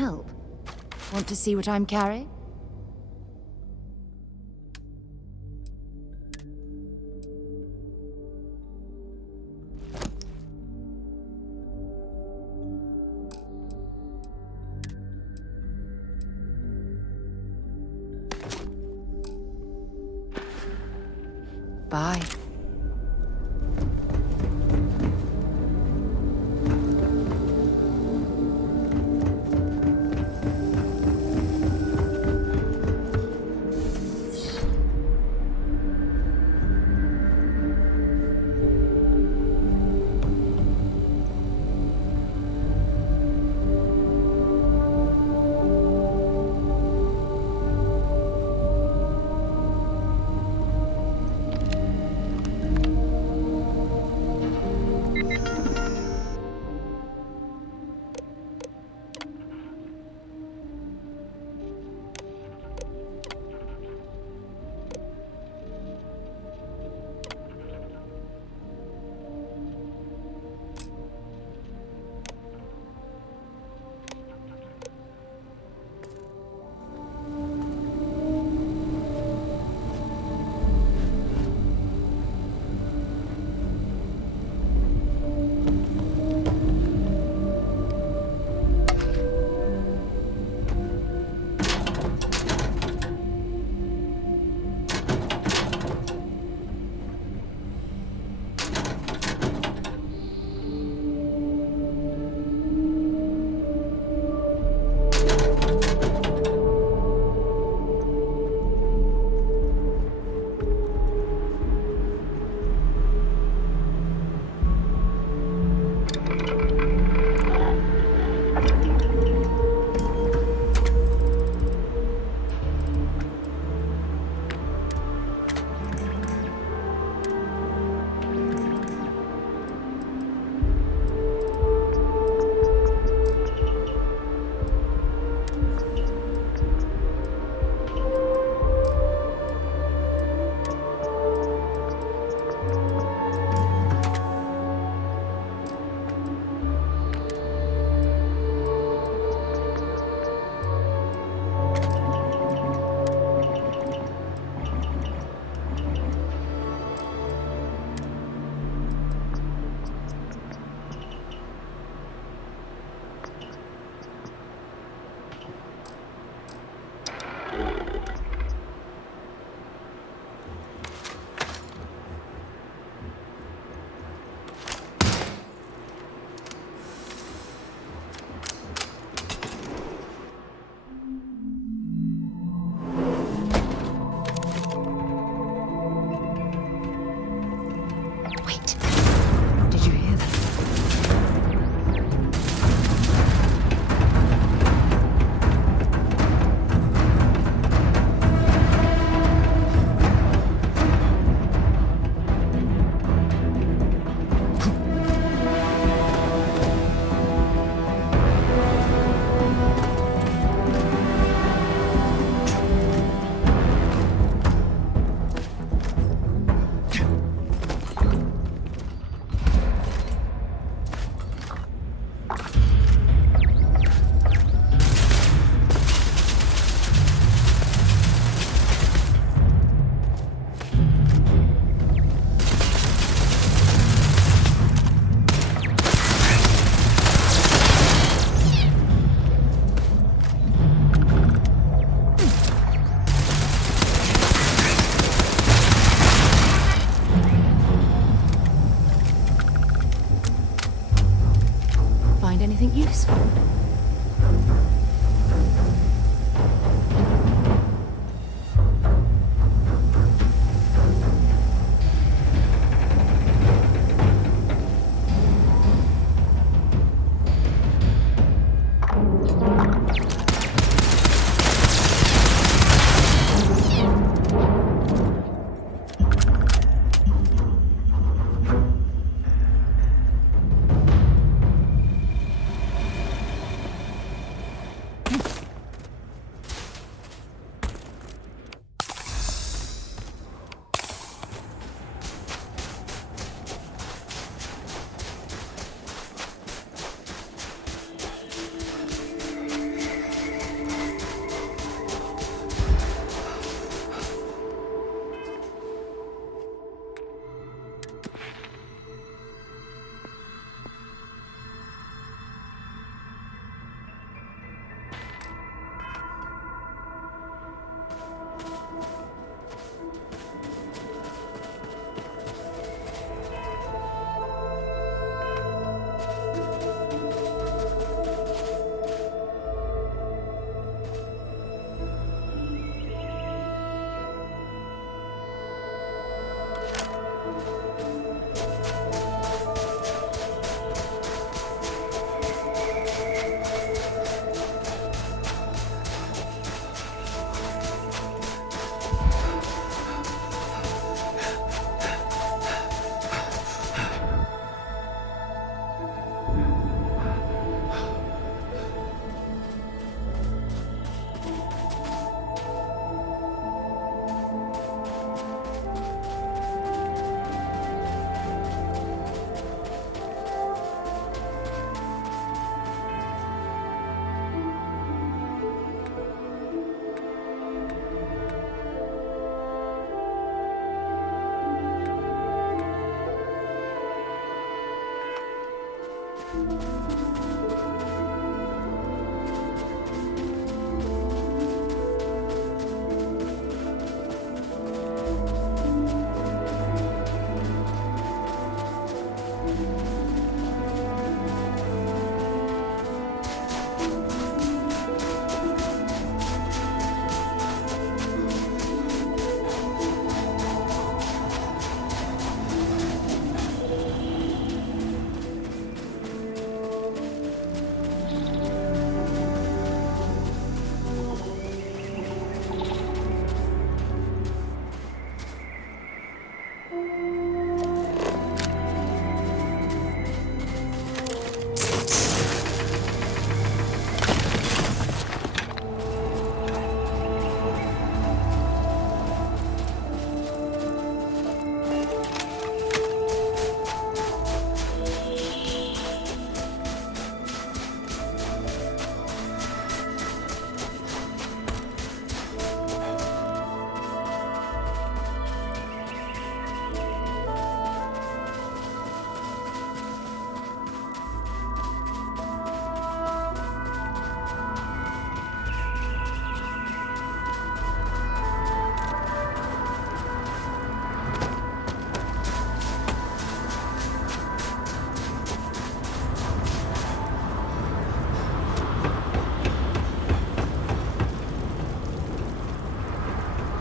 help? Want to see what I'm carrying? Bye.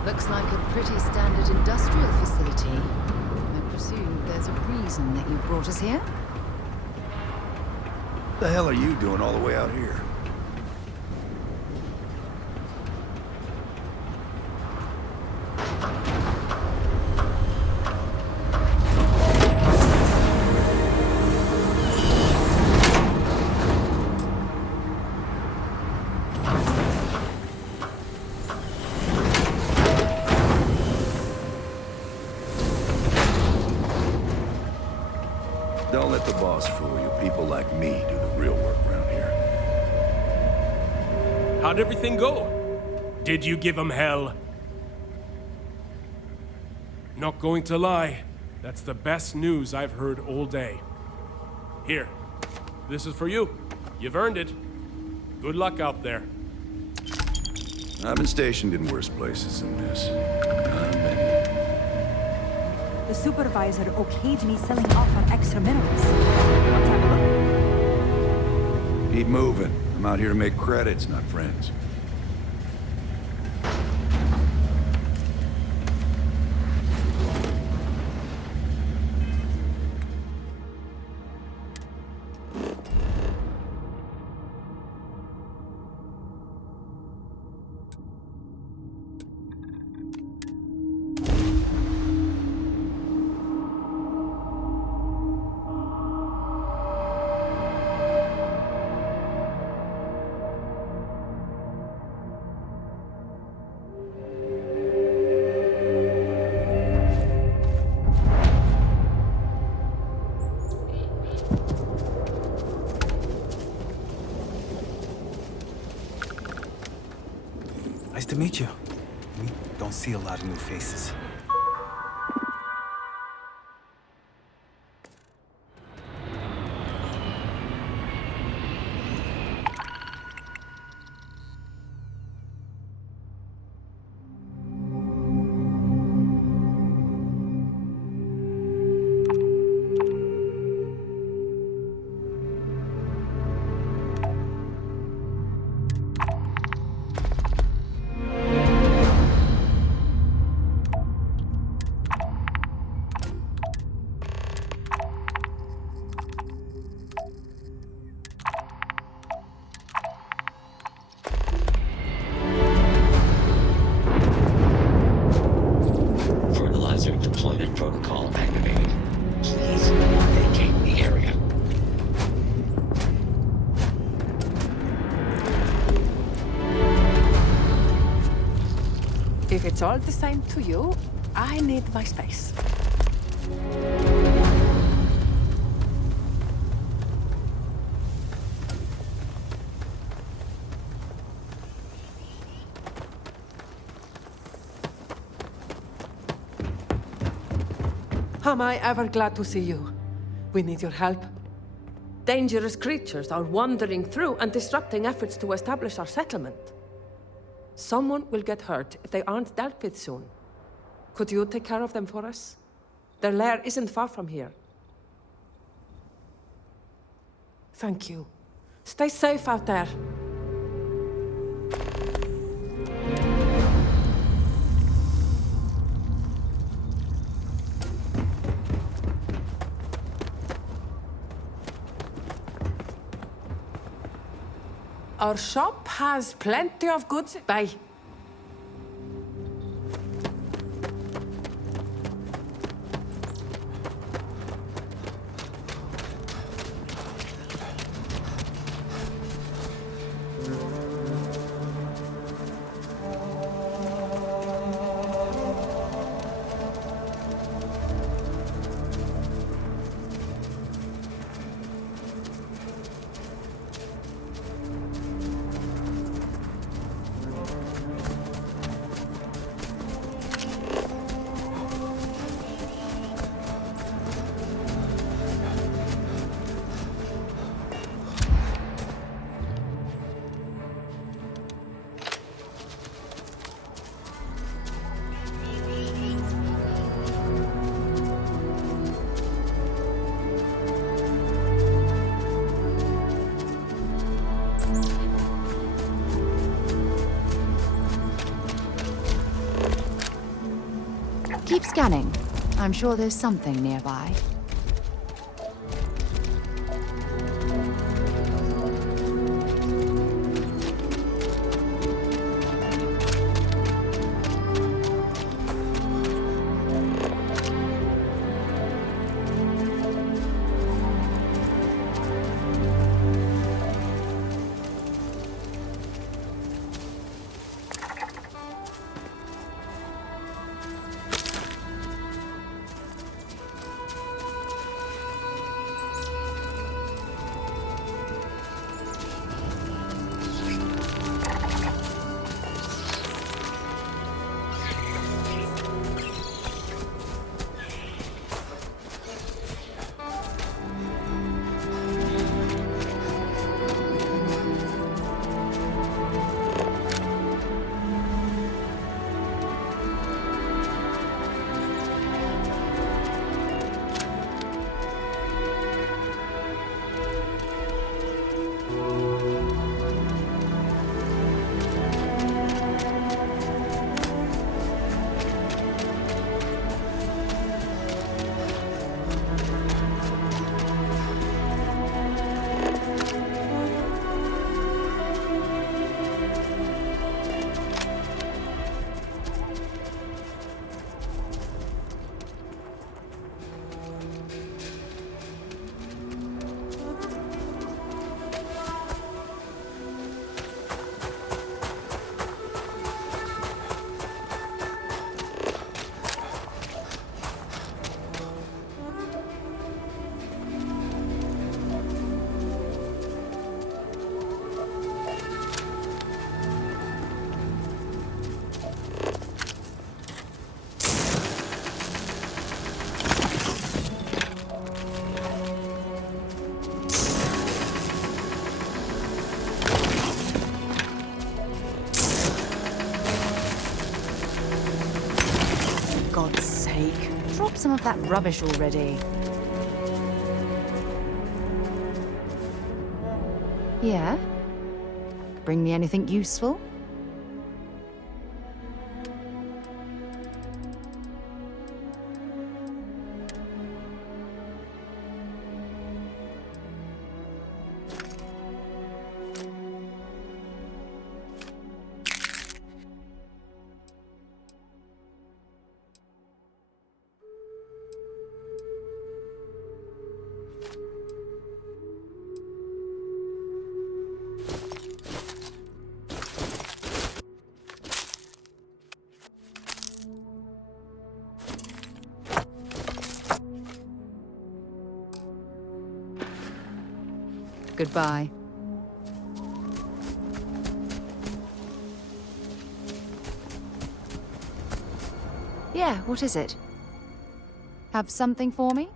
Looks like a pretty standard industrial facility. I presume there's a reason that you brought us here? What the hell are you doing all the way out here? Don't let the boss fool you. People like me do the real work around here. How'd everything go? Did you give him hell? Not going to lie, that's the best news I've heard all day. Here, this is for you. You've earned it. Good luck out there. I've been stationed in worse places than this. Not many. The supervisor okayed me selling off on extra minerals. Want to have a look? Keep moving. I'm out here to make credits, not friends. Nice to meet you. We don't see a lot of new faces. Fertilizer deployment protocol activated. Please vacate the area. If it's all the same to you, I need my space. Am I ever glad to see you? We need your help. Dangerous creatures are wandering through and disrupting efforts to establish our settlement. Someone will get hurt if they aren't dealt with soon. Could you take care of them for us? Their lair isn't far from here. Thank you. Stay safe out there. Our shop has plenty of goods. Bye. Keep scanning. I'm sure there's something nearby. God's sake. Drop some of that rubbish already. Yeah? Bring me anything useful? Goodbye. Yeah, what is it? Have something for me?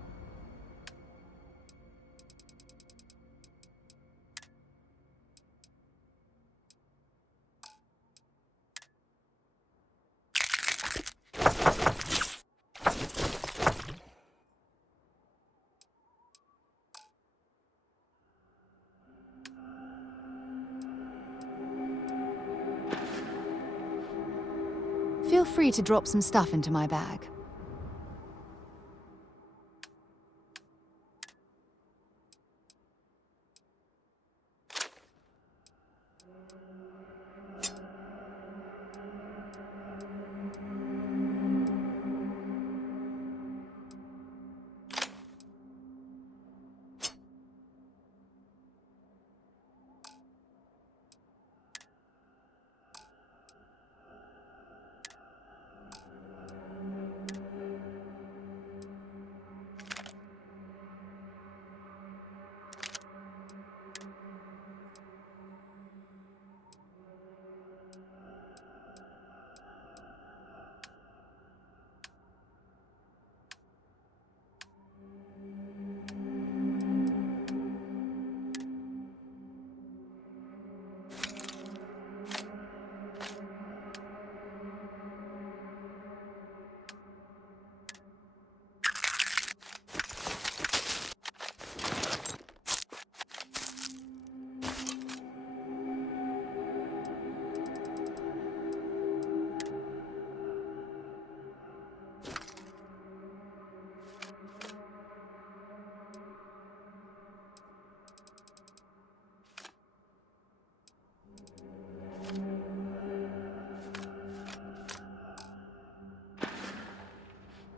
Feel free to drop some stuff into my bag.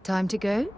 Time to go?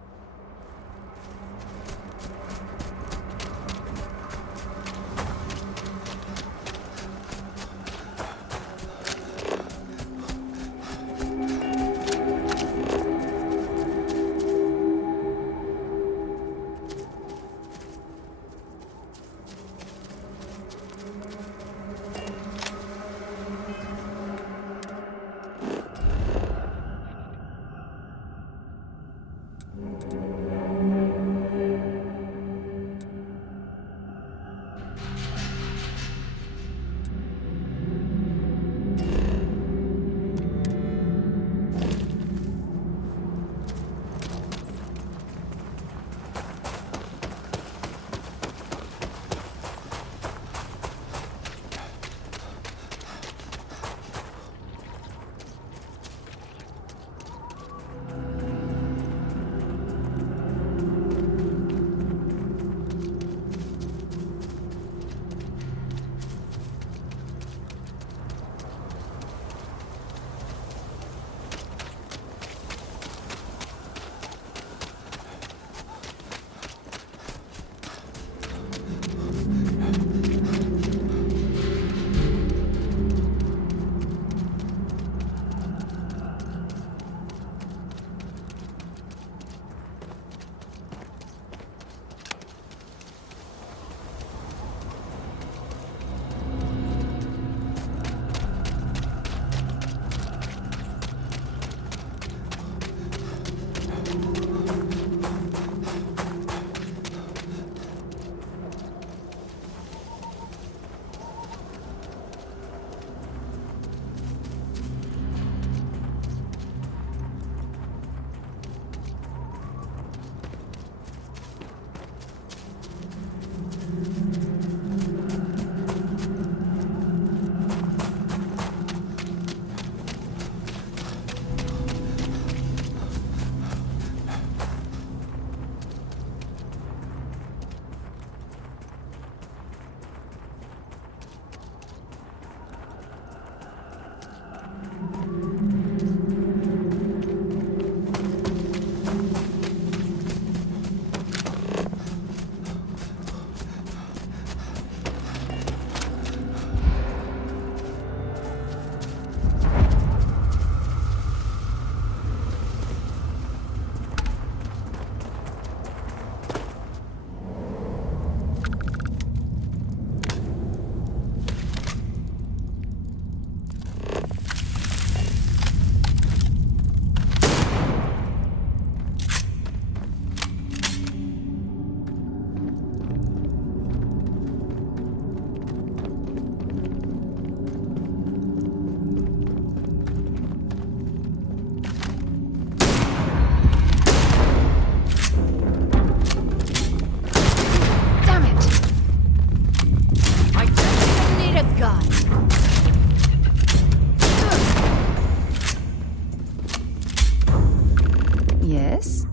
Yes?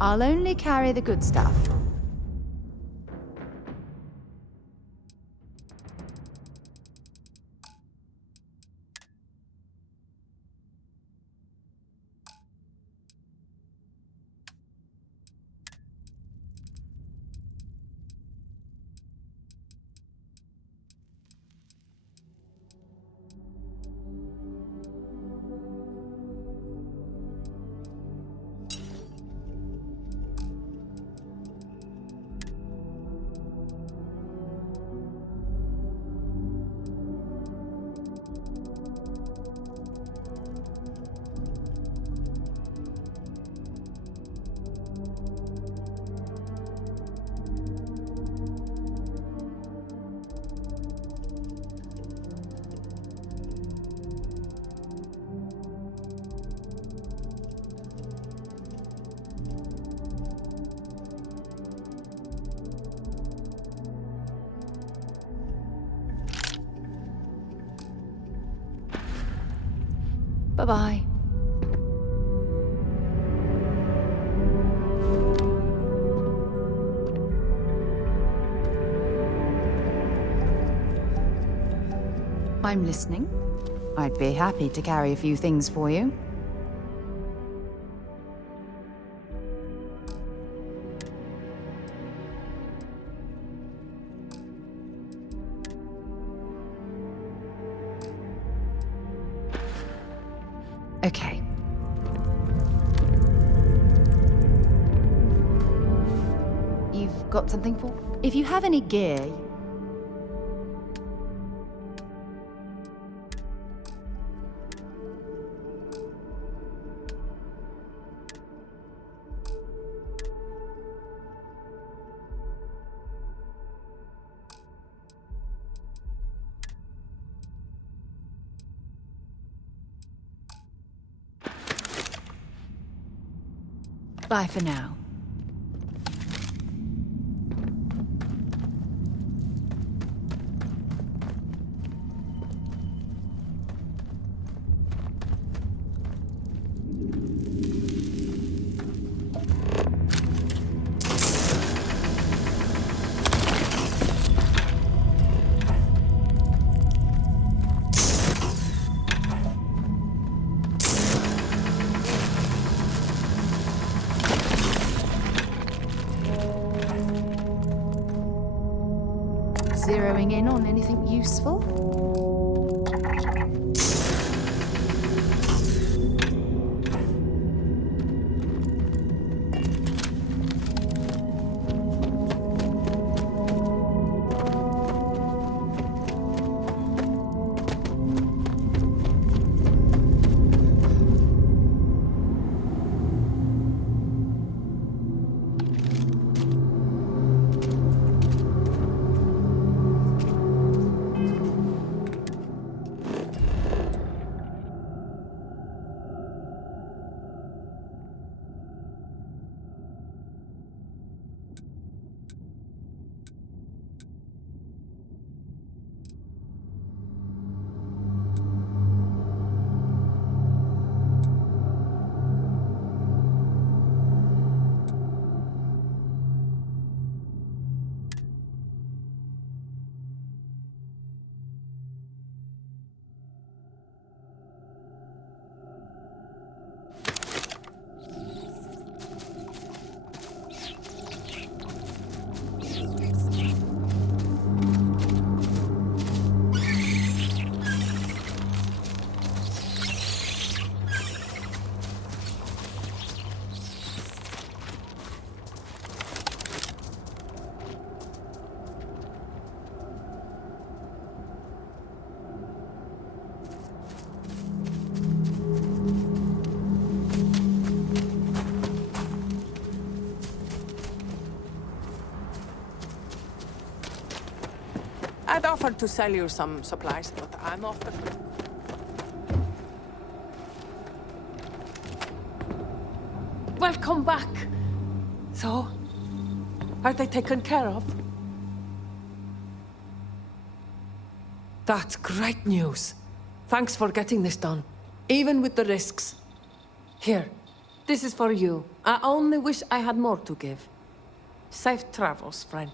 I'll only carry the good stuff. Bye-bye. I'm listening. I'd be happy to carry a few things for you. Okay. You've got something for? If you have any gear. Bye for now. Zeroing in on anything useful? I'd offered to sell you some supplies, but I'm off the... Welcome back. So, are they taken care of? That's great news. Thanks for getting this done, even with the risks. Here, this is for you. I only wish I had more to give. Safe travels, friend.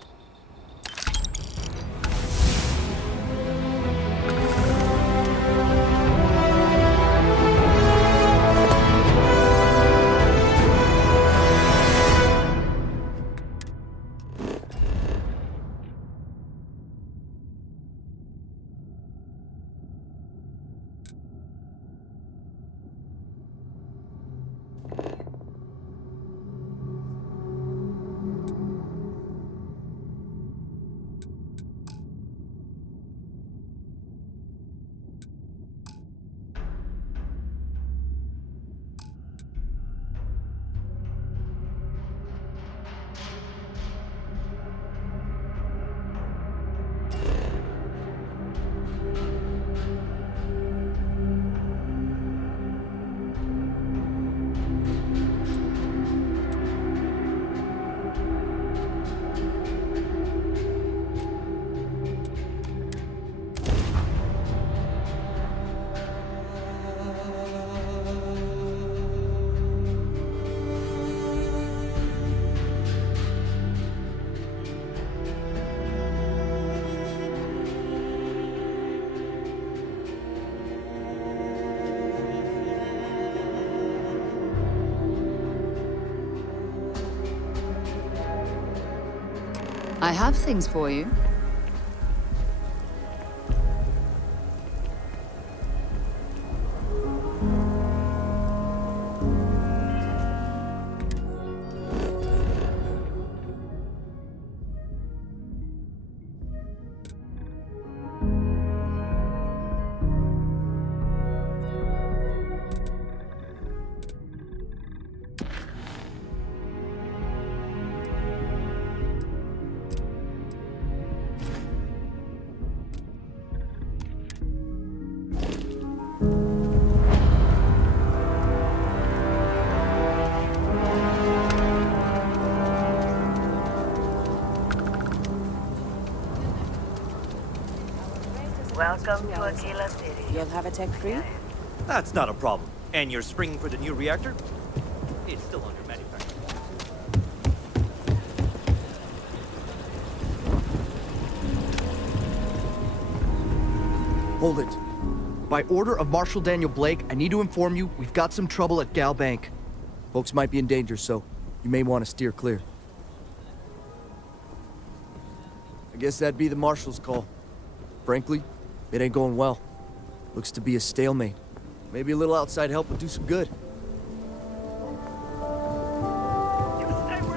I have things for you. Welcome to Aquila City. You'll have a tech free? That's not a problem. And you're springing for the new reactor? It's still under manufacture. Hold it. By order of Marshal Daniel Blake, I need to inform you we've got some trouble at Gal Bank. Folks might be in danger, so you may want to steer clear. I guess that'd be the Marshal's call. Frankly, it ain't going well. Looks to be a stalemate. Maybe a little outside help would do some good.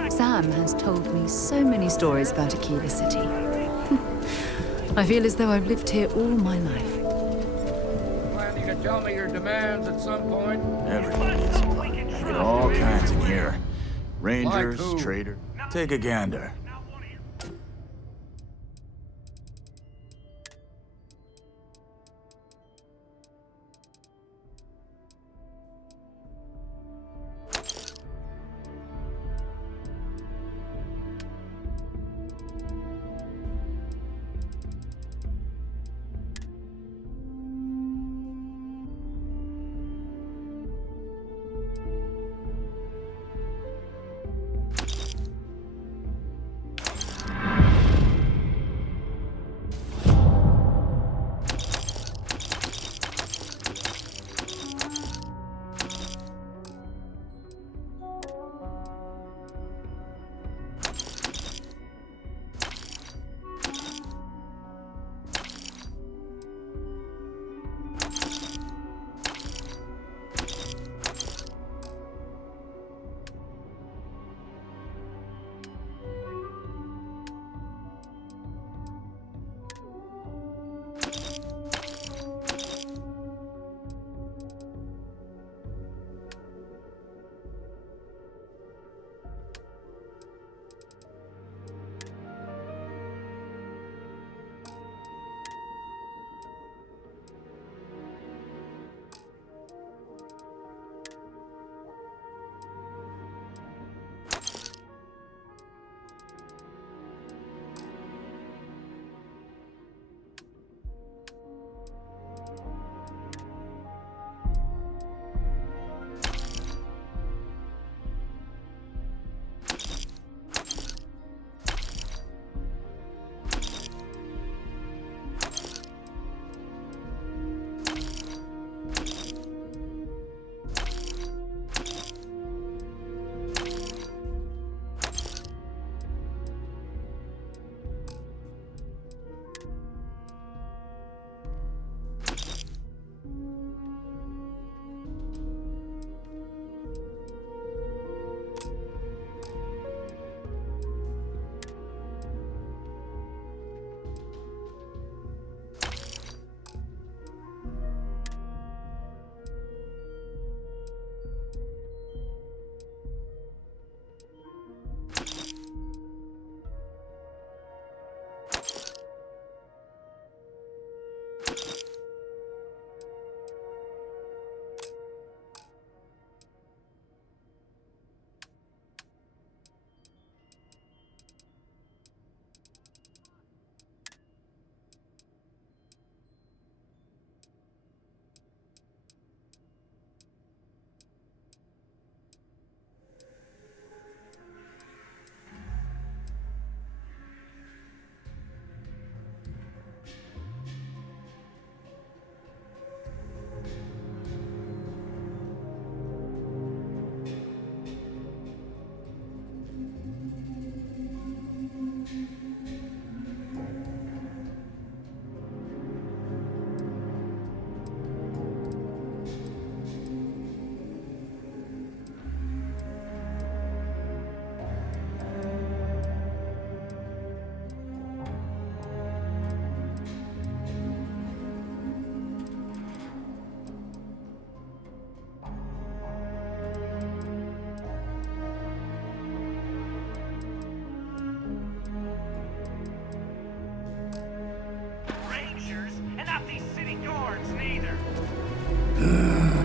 Sam has told me so many stories about Aquila City. I feel as though I've lived here all my life. Planning to tell me your demands at some point? Everyone needs supply. I get all kinds in here. Rangers, Like who? traders. Take a gander.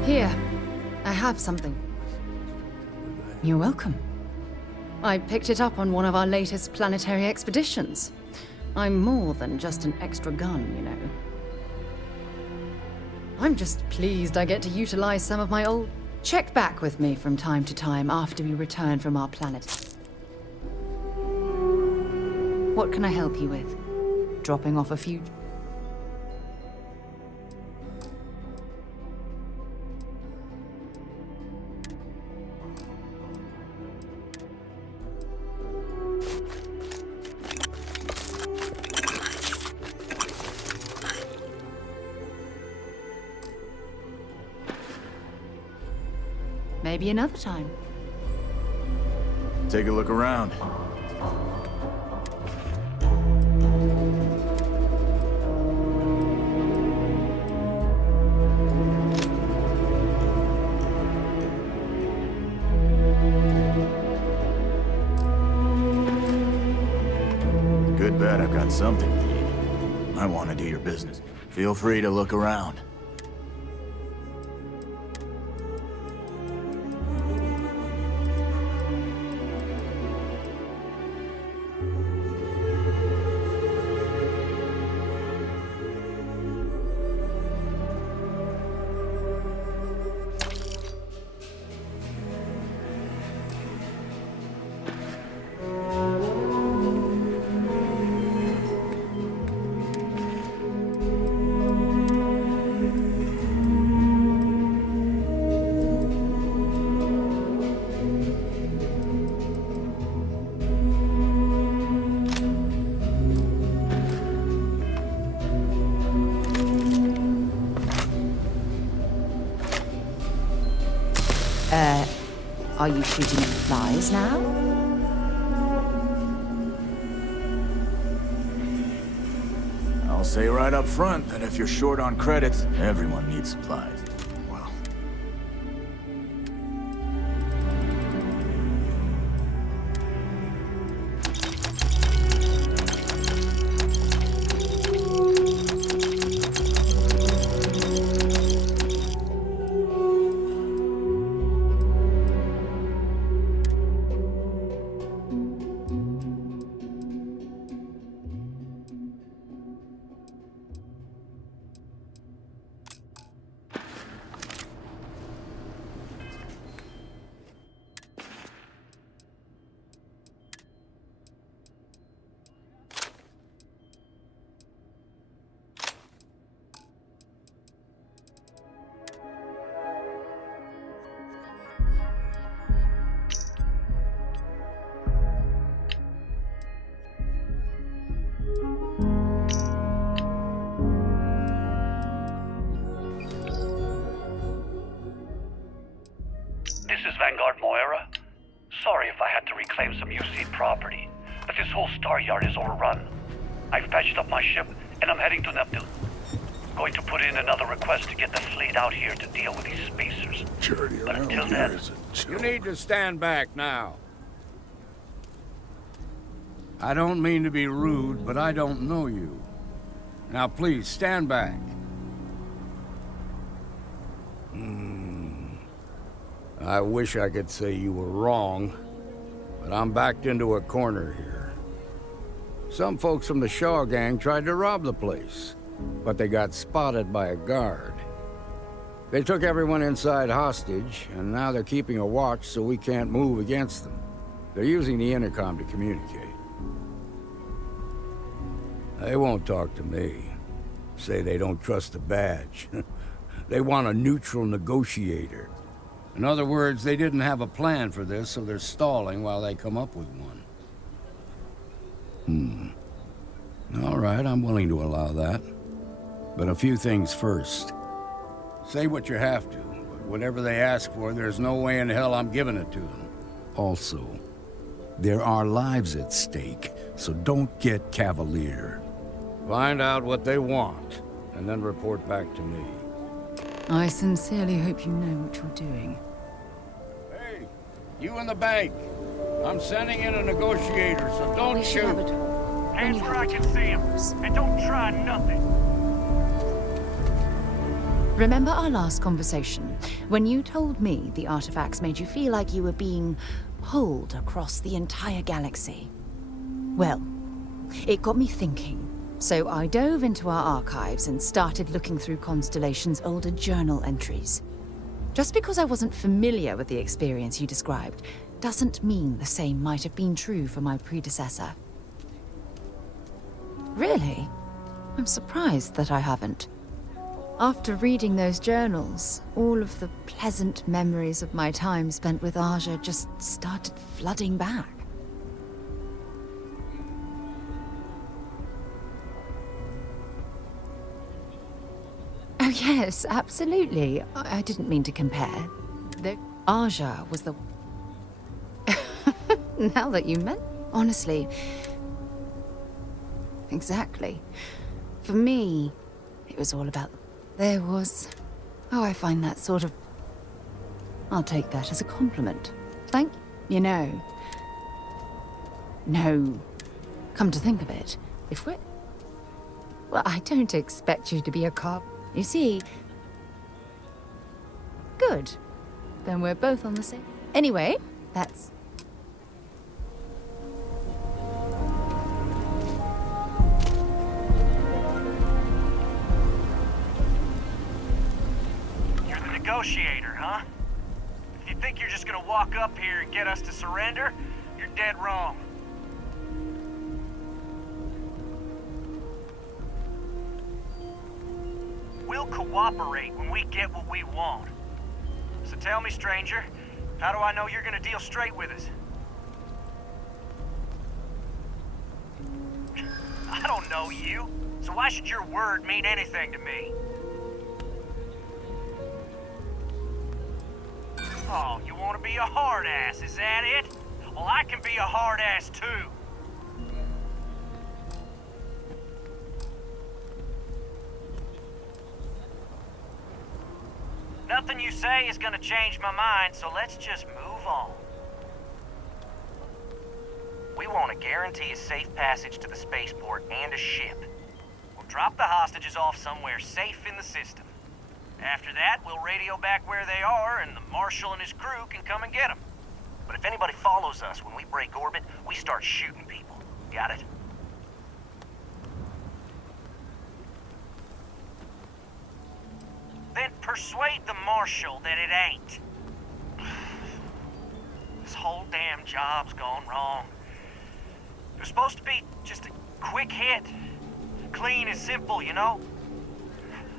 Here, I have something. You're welcome. I picked it up on one of our latest planetary expeditions. I'm more than just an extra gun, you know. I'm just pleased I get to utilize some of my old... Check back with me from time to time after we return from our planet. What can I help you with? Dropping off a few... Maybe another time. Take a look around. Good bet I've got something you need. I want to do your business. Feel free to look around. Are you shooting at flies now? I'll say right up front that if you're short on credits, everyone needs supplies. Well. Vanguard Moira. Sorry if I had to reclaim some UC property, but this whole star yard is overrun. I've patched up my ship, and I'm heading to Neptune. Going to put in another request to get the fleet out here to deal with these spacers. But until then... You need to stand back now. I don't mean to be rude, but I don't know you. Now please, stand back. I wish I could say you were wrong, but I'm backed into a corner here. Some folks from the Shaw gang tried to rob the place, but they got spotted by a guard. They took everyone inside hostage, and now they're keeping a watch so we can't move against them. They're using the intercom to communicate. They won't talk to me. Say they don't trust the badge. They want a neutral negotiator. In other words, they didn't have a plan for this, so they're stalling while they come up with one. All right, I'm willing to allow that. But a few things first. Say what you have to, but whatever they ask for, there's no way in hell I'm giving it to them. Also, there are lives at stake, so don't get cavalier. Find out what they want, and then report back to me. I sincerely hope you know what you're doing. Hey, you in the bank. I'm sending in a negotiator, so don't shoot. Hands where I can see him, and don't try nothing. Remember our last conversation, when you told me the artifacts made you feel like you were being pulled across the entire galaxy? Well, it got me thinking. So I dove into our archives and started looking through Constellation's older journal entries. Just because I wasn't familiar with the experience you described doesn't mean the same might have been true for my predecessor. Really? I'm surprised that I haven't. After reading those journals, all of the pleasant memories of my time spent with Aja just started flooding back. Oh yes, absolutely. I didn't mean to compare. Though Aja was the... Now that you meant... Honestly... Exactly. For me, it was all about... There was... Oh, I find that sort of... I'll take that as a compliment. Thank you. You know... No. Come to think of it, if we're... Well, I don't expect you to be a cop. You see... Good. Then we're both on the same... Anyway, that's... You're the negotiator, huh? If you think you're just gonna walk up here and get us to surrender, you're dead wrong. We'll cooperate when we get what we want. So tell me, stranger, how do I know you're gonna deal straight with us? I don't know you, so why should your word mean anything to me? Oh, you want to be a hard ass, is that it? Well, I can be a hard ass too. Nothing you say is gonna change my mind, so let's just move on. We want to guarantee a safe passage to the spaceport and a ship. We'll drop the hostages off somewhere safe in the system. After that, we'll radio back where they are, and the Marshal and his crew can come and get them. But if anybody follows us when we break orbit, we start shooting people. Got it? Then persuade the Marshal that it ain't. This whole damn job's gone wrong. It was supposed to be just a quick hit. Clean and simple, you know?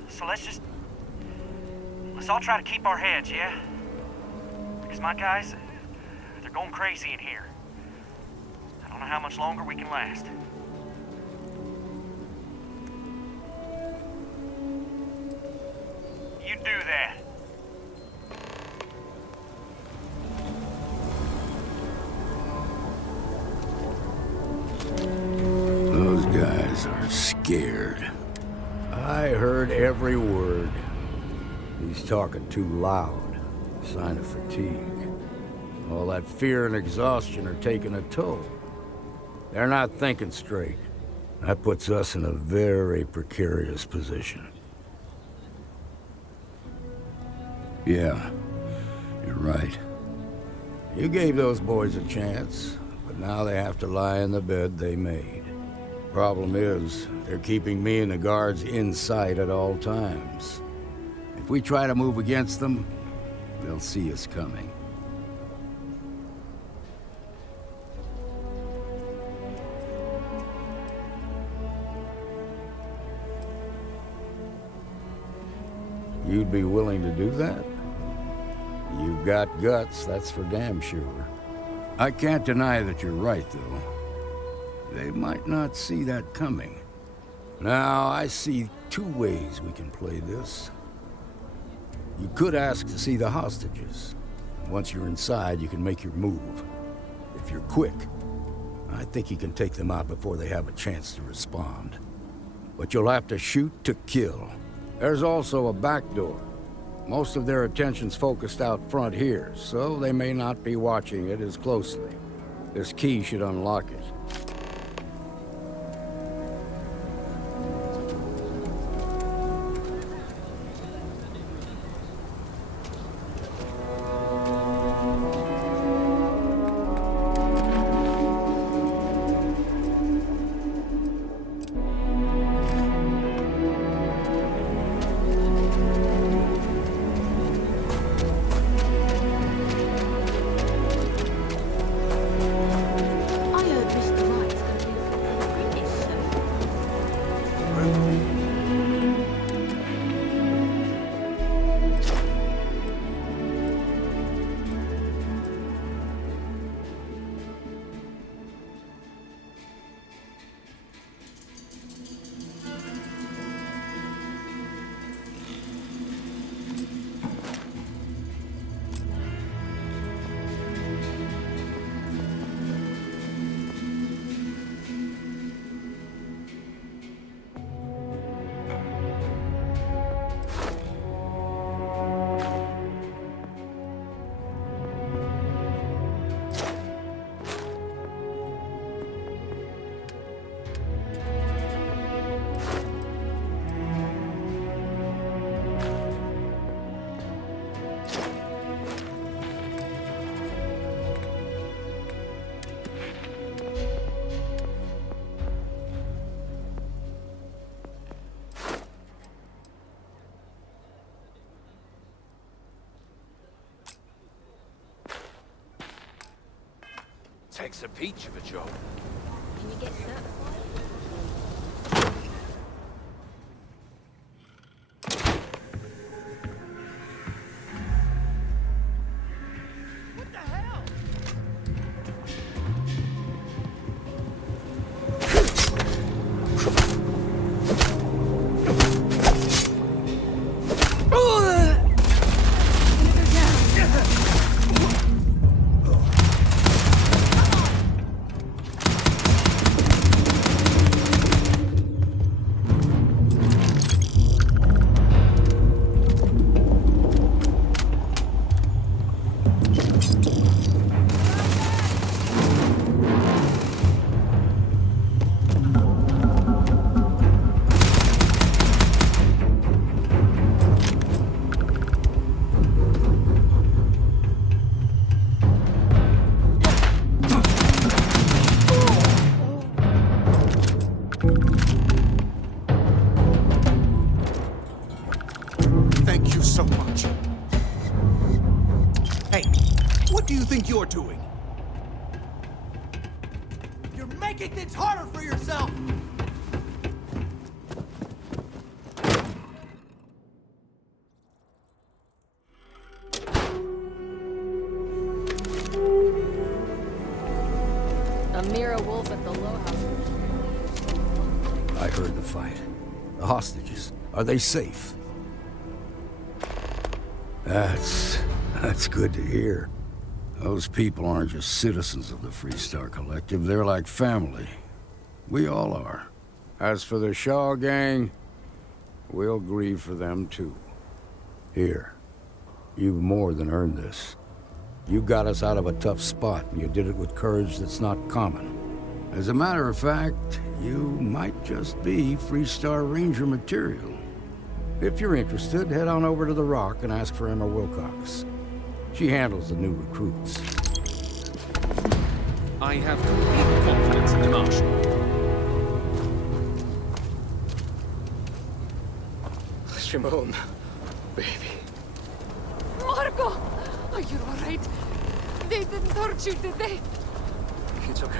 So let's all try to keep our heads, yeah? Because my guys, they're going crazy in here. I don't know how much longer we can last. You do that. Those guys are scared. I heard every word. He's talking too loud. Sign of fatigue. All that fear and exhaustion are taking a toll. They're not thinking straight. That puts us in a very precarious position. Yeah, you're right. You gave those boys a chance, but now they have to lie in the bed they made. Problem is, they're keeping me and the guards in sight at all times. If we try to move against them, they'll see us coming. You'd be willing to do that? You've got guts, that's for damn sure. I can't deny that you're right, though. They might not see that coming. Now, I see two ways we can play this. You could ask to see the hostages. Once you're inside, you can make your move. If you're quick, I think you can take them out before they have a chance to respond. But you'll have to shoot to kill. There's also a back door. Most of their attention's focused out front here, so they may not be watching it as closely. This key should unlock it. makes a peach of a job. Can you get certified? Thank you so much. Hey, what do you think you're doing? You're making things harder for yourself! Amira Wolf at the Low House. I heard the fight. The hostages, are they safe? That's good to hear. Those people aren't just citizens of the Freestar Collective, they're like family. We all are. As for the Shaw gang, we'll grieve for them too. Here, you've more than earned this. You got us out of a tough spot, and you did it with courage that's not common. As a matter of fact, you might just be Freestar Ranger material. If you're interested, head on over to the Rock and ask for Emma Wilcox. She handles the new recruits. I have complete confidence in the Marshal. Shimon, baby. Marco! Are you alright? They didn't hurt you, did they? It's okay.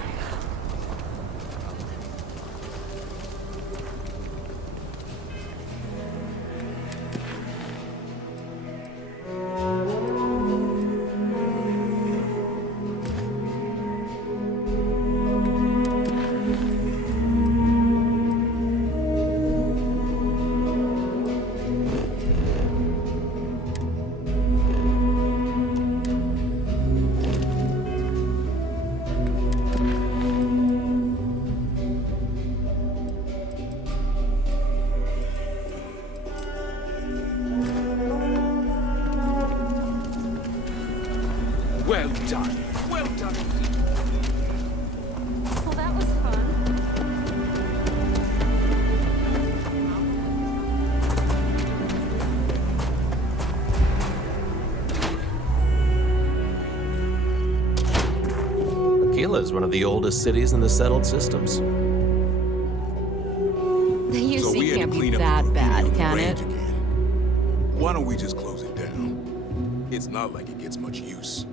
Well done. Well done. Well, that was fun. Aquila is one of the oldest cities in the settled systems. The UC So we had to can't be clean up that the bad, graffiti on the can range it? again. Why don't we just close it down? It's not like it gets much use.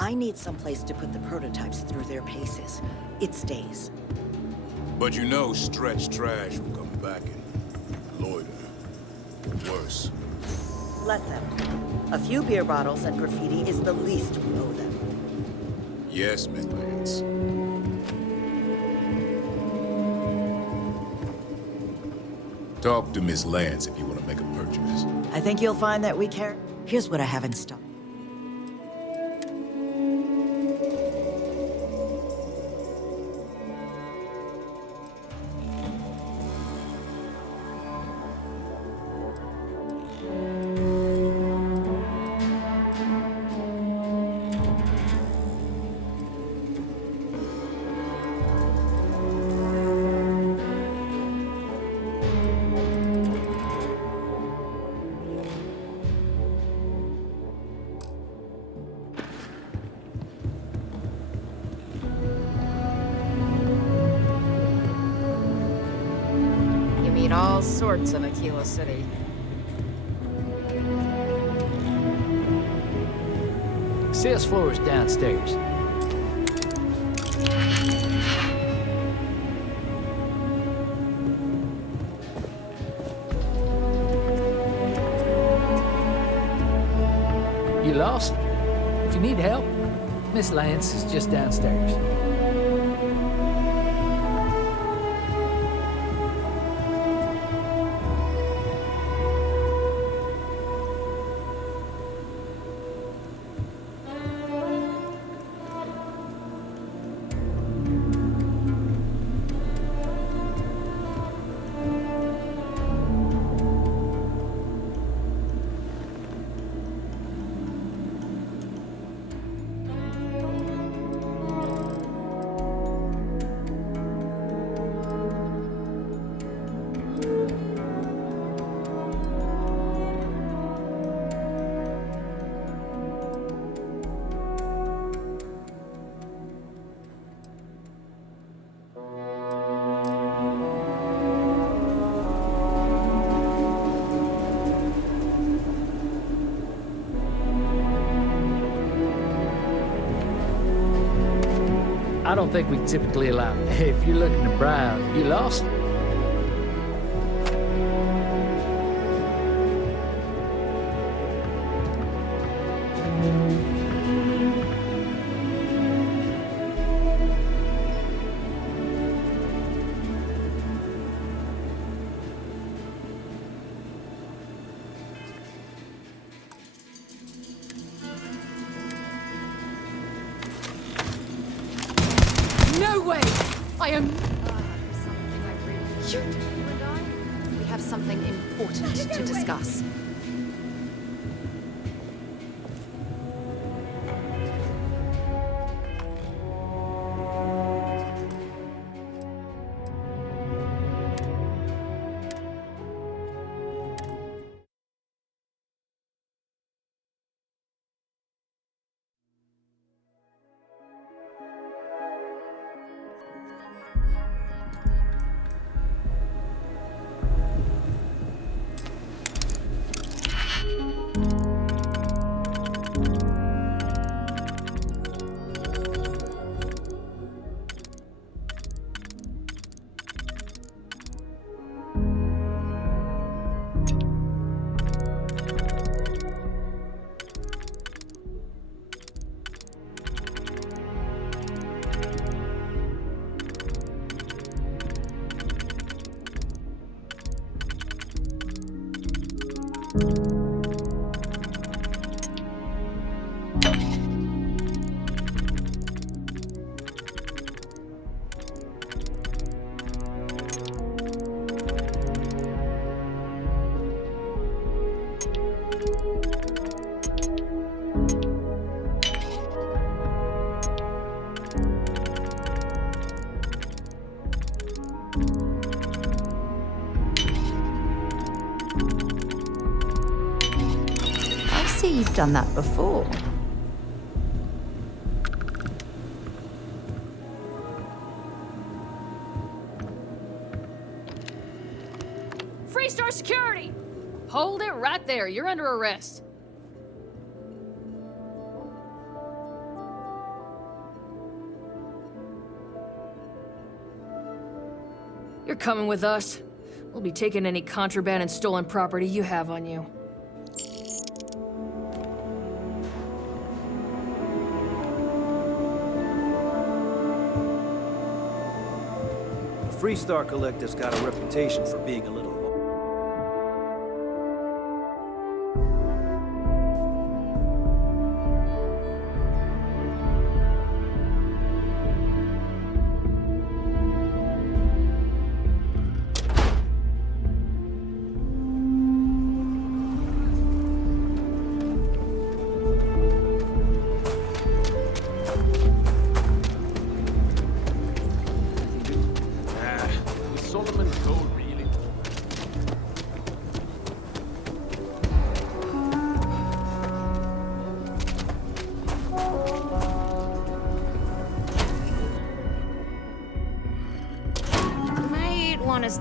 I need someplace to put the prototypes through their paces. It stays. But you know Stretch Trash will come back and loiter. Or worse. Let them. A few beer bottles and graffiti is the least we owe them. Yes, Miss Lance. Talk to Miss Lance if you want to make a purchase. I think you'll find that we care. Here's what I have in stock. all sorts in Aquila City. Sales floor is downstairs. You lost? If you need help, Miss Lance is just downstairs. I don't think we typically allow. If you're looking to browse, you lost? No way! I am... You and I, we have something important to discuss. You've done that before. Freestar Security! Hold it right there. You're under arrest. You're coming with us. We'll be taking any contraband and stolen property you have on you. The Freestar Collective's got a reputation for being a little...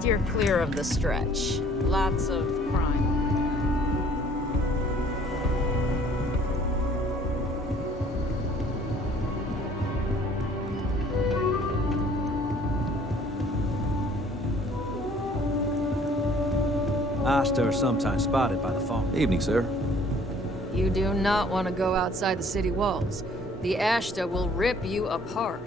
steer clear of the stretch. Lots of crime. Asta are sometimes spotted by the phone. Evening, sir. You do not want to go outside the city walls. The Ashta will rip you apart.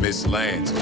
Miss Lance.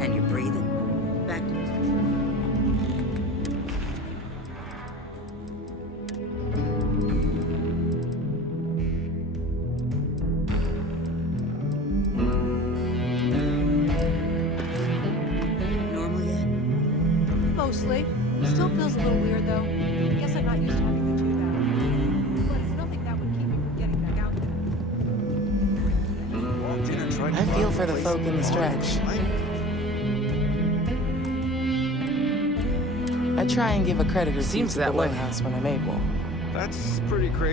And you're breathing. Back to normal yet? Mostly. Still feels a little weird, though. I guess I'm not used to having the tube out. But it's nothing that would keep me from getting back out there. I feel for the folk in the stretch. I try and give a credit or two to the White House when I'm able. That's pretty crazy.